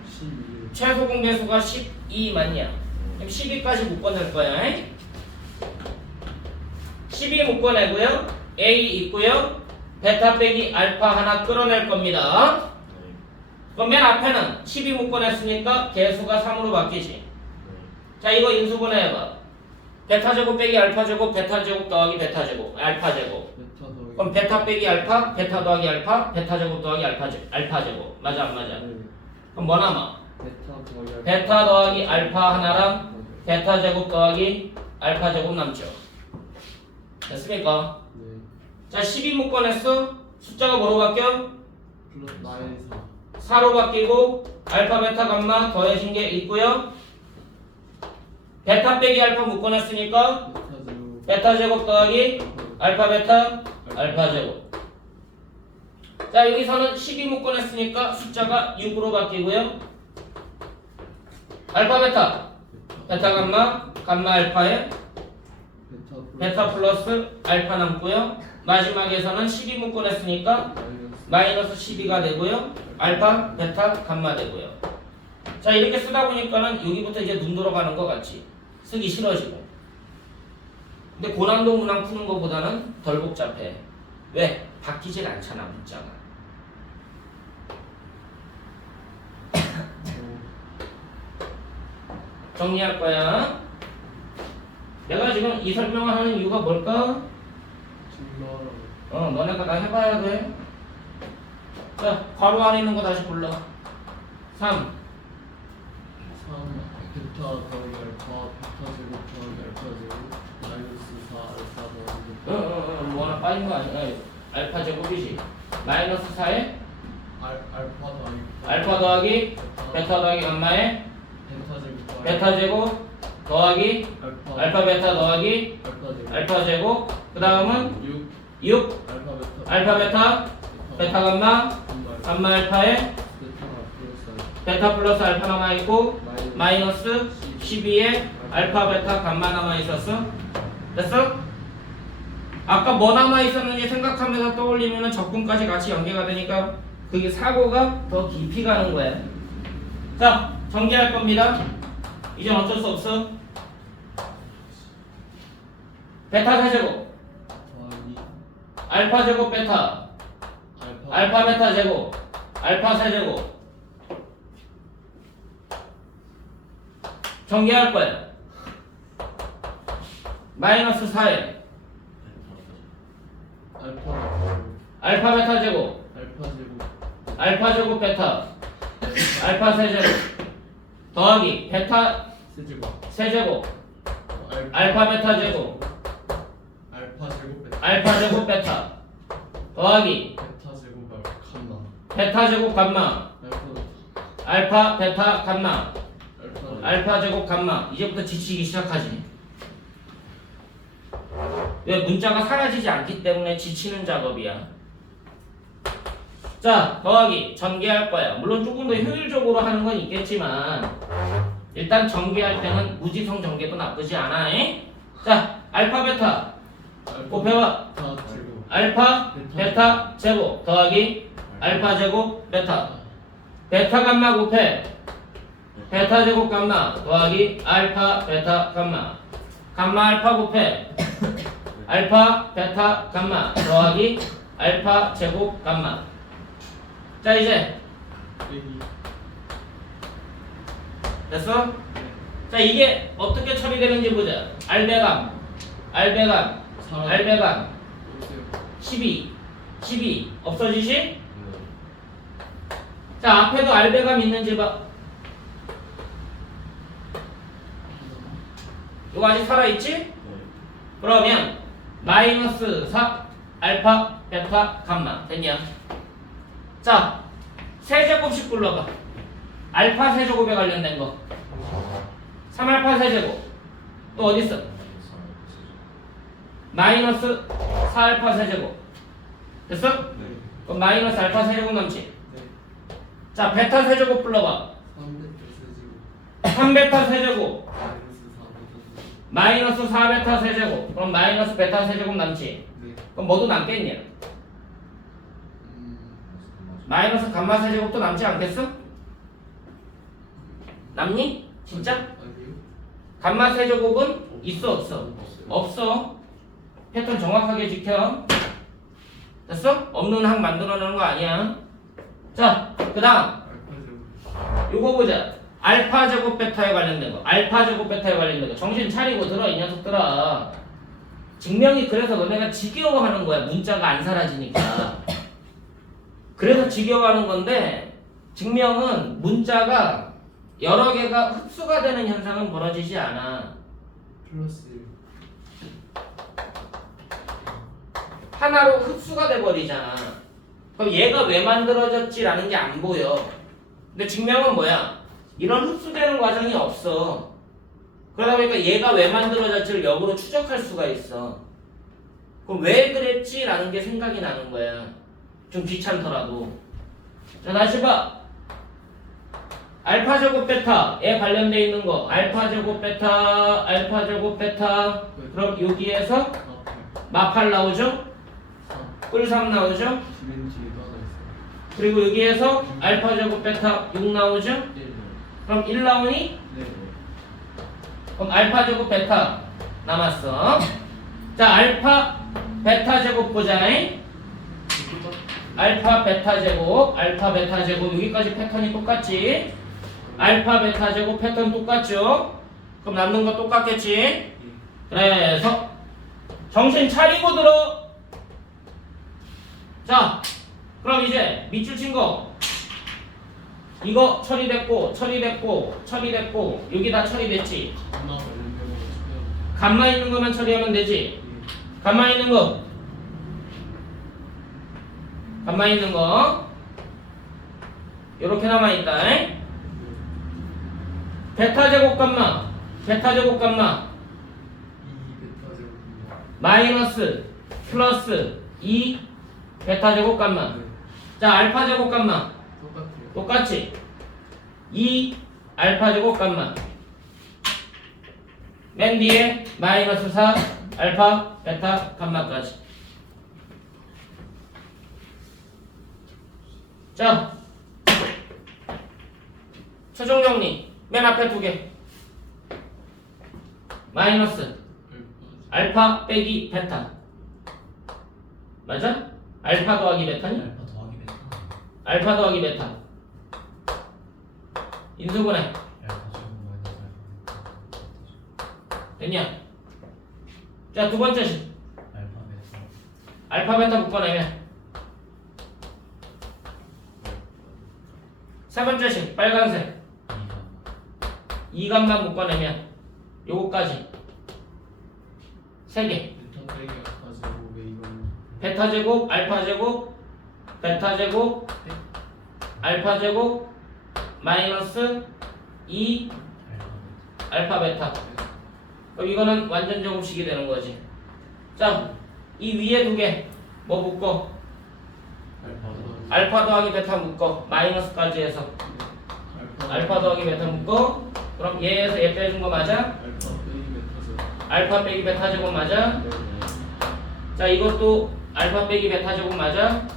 12. 최소 공배수가 12 맞냐? 그럼 12까지 묶어낼 거야. 12 묶어내고요. A 있고요. 베타 빼기 알파 하나 끌어낼 겁니다. 그럼 맨 앞에는 12 묶어냈으니까 개수가 3으로 바뀌지. 자, 이거 인수분해 해봐. 베타 제곱 빼기 알파 제곱, 베타 제곱 더하기 베타 제곱, 알파 제곱. 베타 더하기. 그럼 베타 빼기 알파, 베타 더하기 알파, 베타 제곱 더하기 알파 제곱. 맞아 안 맞아? 네. 그럼 뭐 남아? 베타 더하기 알파. 베타 더하기 알파 하나랑 베타 제곱 더하기 알파 제곱 남죠. 됐습니까? 네. 자, 12 묶어냈어. 숫자가 뭐로 바뀌어? 플러스 마이너스 4로 바뀌고 알파 베타 감마 더해진 게 있고요. 베타 빼기 알파 묶어냈으니까 4. 베타 제곱. 베타 제곱 더하기 알파 베타 알파 제곱. 자, 여기서는 12 묶어냈으니까 숫자가 6으로 바뀌고요. 알파 베타 베타 감마 감마 알파에 베타 플러스 알파 남고요. 마지막에서는 12 묶어냈으니까 마이너스 12가 되고요. 알파, 베타, 감마 되고요. 자, 이렇게 쓰다 보니까는 여기부터 이제 눈 돌아가는 것 같지. 쓰기 싫어지고. 근데 고난도 문항 푸는 것보다는 덜 복잡해. 왜? 바뀌질 않잖아, 문자가. 정리할 거야. 내가 지금 이 설명을 하는 이유가 뭘까? 너네가 다 해봐야 돼. 자, 괄호 안에 있는 거 다시 불러. 3. 3. 베타 더하기 알파. 베타 제곱 더하기 알파 제곱. 마이너스 4 알파 더하기. 뭐 하나 빠진 거 아니야? 알파 제곱이지. 마이너스 4에 알파 더하기. 알파 더하기 베타 더하기 감마에 베타 제곱 더하기. 베타 제곱 더하기 알파 베타 더하기 알파 제곱. 그 다음은 6 알파 베타 베타 감마 감마 알파에 베타 플러스 알파 남아 있고 마이너스 12에 알파 베타 감마 남아 있었어. 됐어? 아까 뭐 남아 있었는지 생각하면서 떠올리면 적분까지 같이 연계가 되니까 그게 사고가 더 깊이 가는 거야. 자, 정리할 겁니다. 이젠 어쩔 수 없어. 베타 세제곱 알파 제곱 베타 알파 베타 제곱 알파 세제곱 정리할 거야. 마이너스 4에 알파 베타 제곱 알파 제곱 베타 알파 세제곱 더하기 베타 세제곱 알파 베타 제곱 알파 제곱 베타 더하기 베타 제곱 감마 알파 베타 감마 알파 제곱 감마. 이제부터 지치기 시작하지. 왜? 문자가 사라지지 않기 때문에 지치는 작업이야. 자, 더하기 전개할 거야. 물론 조금 더 효율적으로 하는 건 있겠지만 일단 전개할 때는 무지성 전개도 나쁘지 않아. 자, 알파 베타 곱해봐. 알파 베타 제곱 더하기 알파 제곱 베타 베타 감마 곱해 베타 제곱 감마 더하기 알파 베타 감마 감마 알파 곱해 알파 베타 감마 더하기 알파 제곱 감마. 자, 이제 됐어? 자, 이게 어떻게 처리되는지 보자. 알배감 12 없어지시? 자, 앞에도 알배감 있는지 봐. 이거 아직 살아있지? 그러면 마이너스 4 알파 베타 감마 됐냐? 자, 세제곱씩 불러봐. 알파 세제곱에 관련된 거 3알파 세제곱 또 어디 있어? 마이너스 4알파 세제곱. 됐어? 네. 그럼 마이너스 알파 세제곱 남지? 네. 자, 베타 세제곱 불러봐. 3베타 3베타 세제곱 세제곱 마이너스 4베타 세제곱. 마이너스 4베타 세제곱. 그럼 마이너스 베타 세제곱 남지? 네. 그럼 뭐도 남겠냐? 마이너스 감마 세제곱도 남지 않겠어? 남니? 진짜? 아니요. 감마 세제곱은 있어 없어? 없어. 패턴 정확하게 지켜. 됐어? 없는 항 만들어내는 거 아니야. 자, 그 다음 알파 제곱. 요거 보자. 알파 제곱 베타에 관련된 거. 알파 제곱 베타에 관련된 거. 정신 차리고 들어 이 녀석들아. 증명이 그래서 너네가 지겨워하는 거야. 문자가 안 사라지니까. 그래서 지겨워하는 건데 증명은 문자가 여러 개가 흡수가 되는 현상은 벌어지지 않아. 플러스 1. 하나로 흡수가 돼버리잖아. 그럼 얘가 왜 만들어졌지라는 게 안 보여. 근데 증명은 뭐야? 이런 흡수되는 과정이 없어. 그러다 보니까 얘가 왜 만들어졌지를 역으로 추적할 수가 있어. 그럼 왜 그랬지라는 게 생각이 나는 거야. 좀 귀찮더라도. 자, 다시 봐. 알파 제곱 베타에 관련돼 있는 거. 알파 제곱 베타, 알파 제곱 베타. 그럼 여기에서 마팔 나오죠? 4. 꿀3 나오죠? 디멘지도 하나 있어요. 그리고 여기에서 알파 제곱 베타 6 나오죠? 1. 그럼 1 나오니? 네. 그럼 알파 제곱 베타 남았어. 자, 알파 베타 제곱 보자잉. 알파 베타 제곱, 알파 베타 제곱 여기까지 패턴이 똑같지? 알파 베타 제곱 패턴 똑같죠? 그럼 남는 거 똑같겠지? 그래서 정신 차리고 들어. 자, 그럼 이제 밑줄 친 거 이거 처리됐고 처리됐고 처리됐고 여기 다 처리됐지? 하나 관련된 거 처리하고. 감마 있는 것만 처리하면 되지? 감마 있는 거 감마 있는 거 요렇게 남아있다. 잉? 베타 제곱 감마 베타 제곱 감마 2베타 제곱. 마이너스 플러스 2 베타 제곱 감마. 네. 자, 알파 제곱 감마 똑같아요. 똑같지? 2 알파 제곱 감마 맨 뒤에 마이너스 4 알파 베타 감마까지. 자, 최종 정리 맨 앞에 두 개 마이너스 알파 빼기 베타 맞아? 알파 더하기 베타니? 알파 더하기 베타 알파 더하기 베타 인수분해 알파 제곱 마이너스 알파 됐냐? 자, 두 번째 식 알파 베타 알파 베타 묶어내면 세 번째 식 빨간색 2값만 묶어내면 요거까지 세 개 베타 빼기 알파 제곱에 이거는 베타 제곱 알파 제곱 베타 제곱 알파 제곱 마이너스 2 알파 베타. 그럼 이거는 완전 제곱식이 되는 거지. 자, 이 위에 두 개 뭐 묶어? 알파 더하기 베타 묶어. 마이너스까지 해서 알파 더하기 베타 묶어. 그럼 얘에서 얘 빼준 거 맞아? 알파 빼기 베타 제곱. 알파 빼기 베타 제곱 맞아? 네. 자, 이것도 알파 빼기 베타 제곱 맞아?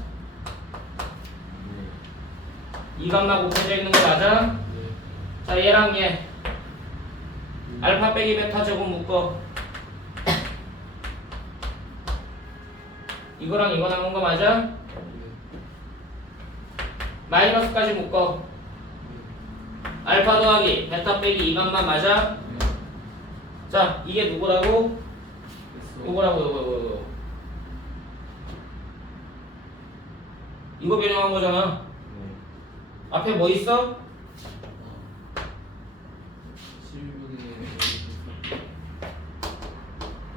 이 값만 곱해져 있는 거 맞아? 네. 자, 얘랑 얘 알파 빼기 베타 제곱 묶어. 이거랑 이거 남은 거 맞아? 네. 마이너스까지 묶어. 알파 더하기 베타 빼기 이 값만 맞아? 네. 자, 이게 누구라고? 됐어. 요거라고 요거. 이거 변형한 거잖아. 네. 앞에 뭐 있어? 7분의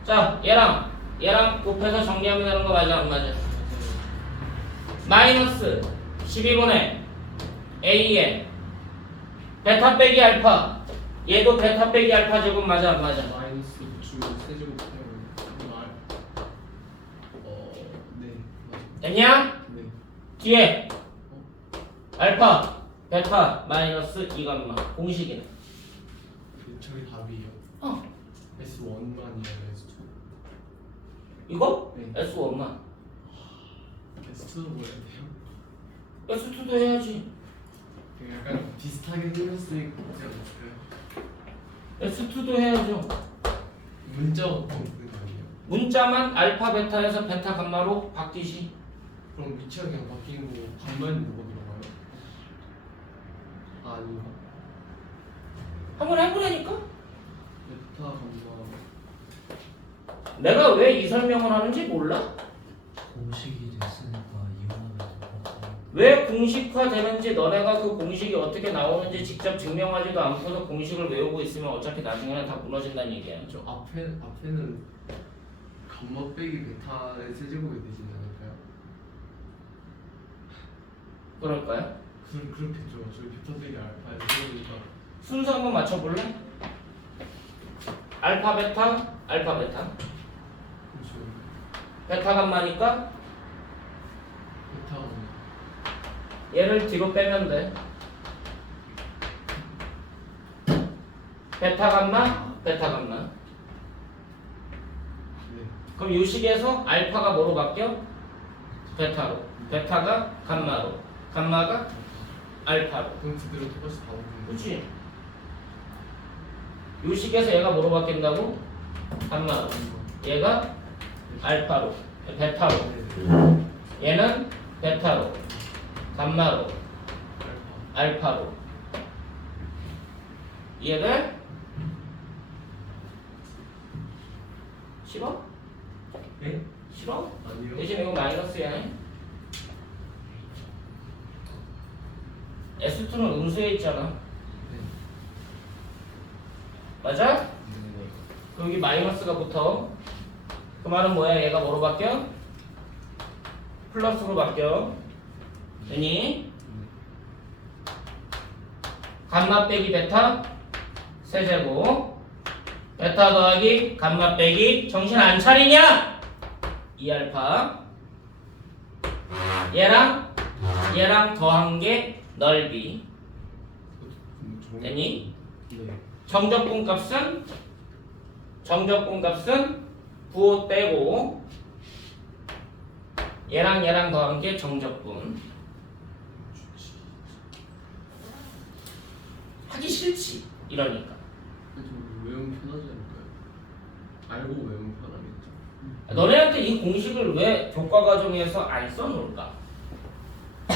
자, 얘랑 곱해서 정리하면 되는 거 맞아 안 맞아? 마이너스 12분의 A에 베타 빼기 알파 얘도 베타 빼기 알파 제곱 맞아 안 맞아? 마이너스 세제곱 태우면 네 맞아. 됐냐? 네. 뒤에 알파 베타 마이너스 2감마 공식이네. 저기 답이에요. S1만이에요. S2. 이거? 네. S1만 S2도 뭐 해야 돼요? S2도 해야지. 약간 비슷하게 생겼으니까 그렇지 않을까요? S2도 해야죠. 문자가 어떤 거 아니에요? 문자만 알파 베타에서 베타 감마로 바뀌시. 그럼 위치가 그냥 바뀌는 거 반만 뭐가 들어가요? 아 아닌가? 한번 해보라니까? 베타 감마 내가 왜 이 설명을 하는지 몰라? 공식이 됐으니까 이용하면 될 것 같아. 왜 공식화 되는지 너네가 그 공식이 어떻게 나오는지 직접 증명하지도 않고서 공식을 외우고 있으면 어차피 나중에는 다 무너진다는 얘기야. 저 앞에는 감마 빼기 베타의 세제곱이 되지 않을까요? 그럴까요? 그렇겠죠. 저희 베타 빼기 알파의 세제곱이니까 순서 한번 맞춰볼래? 알파 베타 알파 베타 그렇죠. 베타 감마니까 베타 감마 얘를 뒤로 빼면 돼. 베타 감마 베타 감마. 네. 그럼 이 식에서 알파가 뭐로 바뀌어? 베타로. 베타가 감마로. 감마가 알파로. 그럼 그대로 똑같이 다 오는 그렇지? 이 식에서 얘가 뭐로 바뀐다고? 감마로. 얘가 알파로. 베타로. 얘는 베타로. 감마로. 알파로. 이해돼? 싫어? 네? 싫어? 아니요. 대신 이거 마이너스야. S2는 음수에 있잖아. 네. 맞아? 네. 그럼 여기 마이너스가 붙어. 그 말은 뭐야? 얘가 뭐로 바뀌어? 플러스로 바뀌어. 되니? 감마 빼기 베타 세제곱 베타 더하기 감마 빼기 정신 안 차리냐? 2알파 얘랑 더한 게 넓이 되니? 네. 정적분 값은 부호 빼고 얘랑 더한 게 정적분. 하기 싫지 이러니까. 좀 외우면 편하지 않을까요? 알고 외우면 편하겠죠. 너네한테 이 공식을 왜 교과 과정에서 안 써놓을까?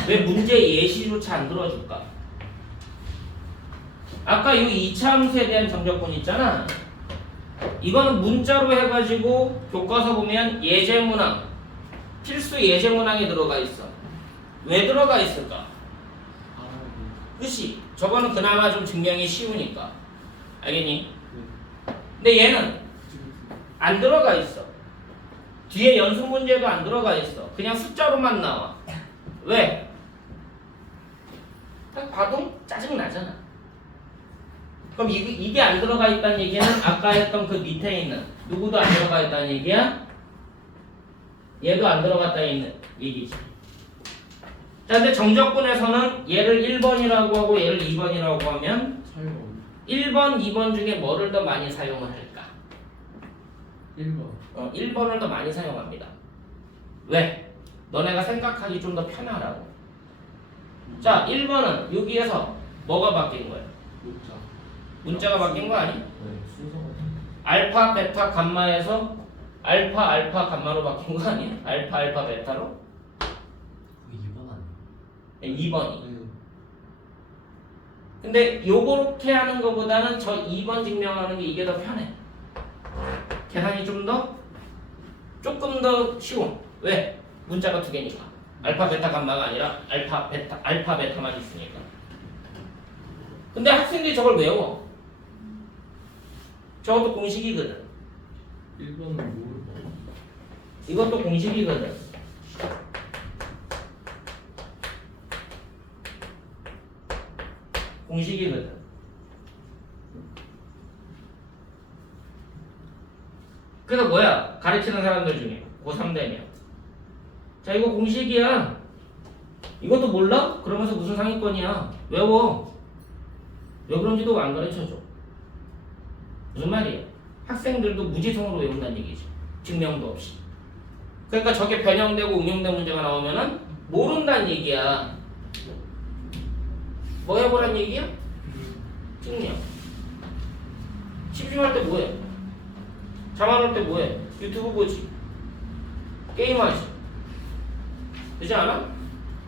왜 문제 예시조차 안 들어줄까? 아까 이 2차 함수에 대한 정적분 있잖아. 이거는 문자로 해가지고 교과서 보면 예제문항 필수 예제문항에 들어가 있어. 왜 들어가 있을까? 그치? 저거는 그나마 좀 증명이 쉬우니까. 알겠니? 근데 얘는 안 들어가 있어. 뒤에 연습 문제도 안 들어가 있어. 그냥 숫자로만 나와. 왜? 딱 봐도 짜증 나잖아. 그럼 이게 안 들어가 있다는 얘기는 아까 했던 그 밑에 있는 누구도 안 들어가 있다는 얘기야? 얘도 안 들어갔다는 얘기지. 자, 근데 정적분에서는 얘를 1번이라고 하고 얘를 2번이라고 하면 사용 1번, 2번 중에 뭐를 더 많이 사용을 할까? 1번 1번을 더 많이 사용합니다. 왜? 너네가 생각하기 좀 더 편하라고. 자, 1번은 여기에서 뭐가 바뀐 거야? 문자가 바뀐 거 아니? 네, 순서가 알파, 베타, 감마에서 알파, 알파, 감마로 바뀐 거 아니야? 알파, 알파, 베타로? 그 2번 아니에요? 2번이. 근데 요렇게 하는 것보다는 저 2번 증명하는 게 이게 더 편해. 계산이 조금 더 쉬워. 왜? 문자가 두 개니까. 알파, 베타, 감마가 아니라 알파, 베타만 있으니까. 근데 학생들이 저걸 외워. 저것도 공식이거든. 1번은 뭘 봐? 이것도 공식이거든. 공식이거든. 그래서 뭐야? 가르치는 사람들 중에 고3 되면 자 이거 공식이야. 이것도 몰라? 그러면서 무슨 상위권이야? 외워. 왜 그런지도 안 가르쳐줘. 무슨 말이야? 학생들도 무지성으로 외운다는 얘기지. 증명도 없이. 그러니까 저게 변형되고 응용된 문제가 나오면은 모른다는 얘기야. 뭐 해보란 얘기야? 증명. 심심할 때 뭐해? 잠 안 올 때 뭐해? 유튜브 보지. 게임하지. 그렇지 않아?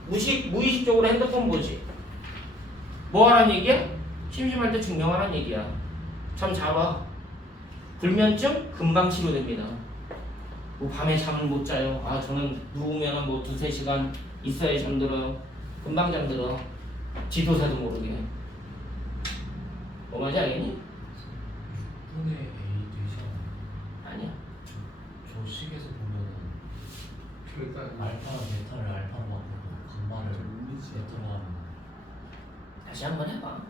무의식적으로 핸드폰 보지. 뭐 하란 얘기야? 심심할 때 증명하란 얘기야. 잠 잡아. 불면증 금방 치료됩니다. 뭐 밤에 잠을 못 자요. 아 저는 누우면은 뭐 2-3시간 있어야 잠들어요. 금방 잠들어. 지도사도 모르게. 뭐 말인지 알겠니? 6분의 A 되잖아. 아니야. 저 식에서 보면은 그러니까 알파랑 베타를 알파로 바꾸고 감마를 베타로 하면 다시 한번 해봐.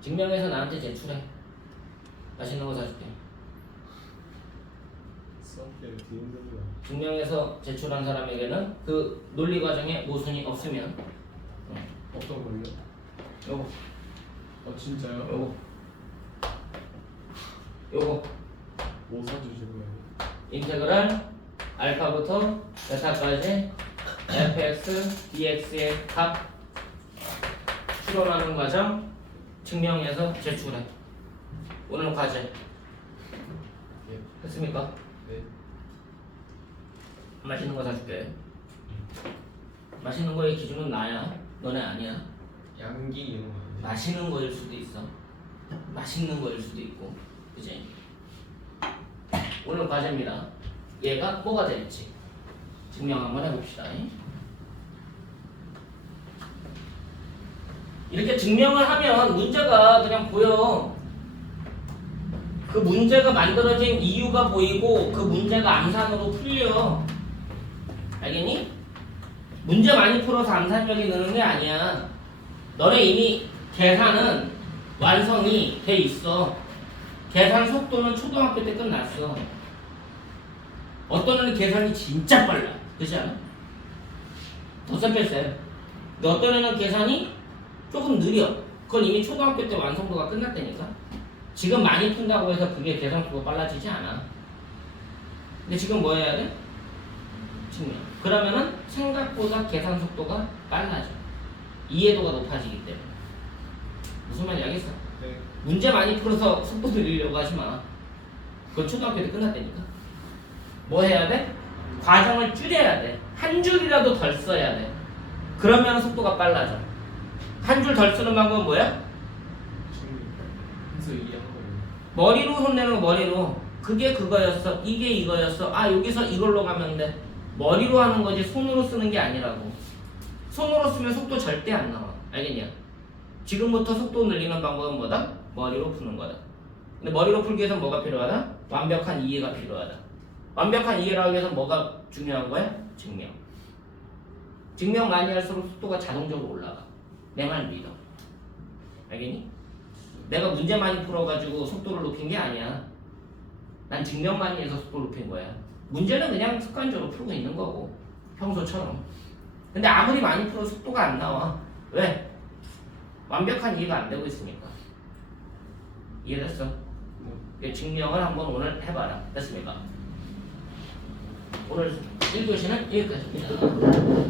증명해서 나한테 제출해. 맛있는 거 사줄게. 썸게 힘들다. 증명해서 제출한 사람에게는 그 논리 과정에 모순이 없으면 어떤 걸요? 요거 진짜요? 요거 뭐 사주시고요? 인테그랄 알파부터 베타까지 fx dx의 값 추론하는 과정 증명해서 제출해. 오늘 과제 예. 했습니까? 네. 맛있는 거 사줄게. 맛있는 거의 기준은 나야. 너네 아니야. 양기 이런 거. 맛있는 거일 수도 있어. 맛있는 거일 수도 있고. 그지? 오늘 과제입니다. 얘가 뭐가 될지 증명 한번 해봅시다. 이렇게 증명을 하면 문제가 그냥 보여. 그 문제가 만들어진 이유가 보이고 그 문제가 암산으로 풀려. 알겠니? 문제 많이 풀어서 암산력이 느는 게 아니야. 너네 이미 계산은 완성이 돼 있어. 계산 속도는 초등학교 때 끝났어. 어떤 애는 계산이 진짜 빨라. 그렇지 않아? 더 쎄뺄세. 근데 어떤 애는 계산이 조금 느려. 그건 이미 초등학교 때 완성도가 끝났다니까. 지금 많이 푼다고 해서 그게 계산 속도가 빨라지지 않아. 근데 지금 뭐 해야 돼? 증명. 그러면은 생각보다 계산 속도가 빨라져. 이해도가 높아지기 때문에. 무슨 말인지 알겠어? 네. 문제 많이 풀어서 속도 늘리려고 하지 마. 그건 초등학교 때 끝났다니까. 뭐 해야 돼? 과정을 줄여야 돼. 한 줄이라도 덜 써야 돼. 그러면 속도가 빨라져. 한 줄 덜 쓰는 방법은 뭐야? 해서 이해한 거예요. 머리로 손내는 거 머리로. 그게 그거였어. 이게 이거였어. 아 여기서 이걸로 가면 돼. 머리로 하는 거지 손으로 쓰는 게 아니라고. 손으로 쓰면 속도 절대 안 나와. 알겠냐? 지금부터 속도 늘리는 방법은 뭐다? 머리로 푸는 거다. 근데 머리로 풀기 위해서 뭐가 필요하다? 완벽한 이해가 필요하다. 완벽한 이해를 하기 위해서 뭐가 중요한 거야? 증명. 증명 많이 할수록 속도가 자동적으로 올라가. 내 말 믿어. 알겠니? 내가 문제 많이 풀어가지고 속도를 높인 게 아니야. 난 증명 많이 해서 속도를 높인 거야. 문제는 그냥 습관적으로 풀고 있는 거고 평소처럼. 근데 아무리 많이 풀어도 속도가 안 나와. 왜? 완벽한 이해가 안 되고 있으니까. 이해됐어? 네. 증명을 한번 오늘 해봐라. 됐습니까? 오늘 1교시는 여기까지입니다.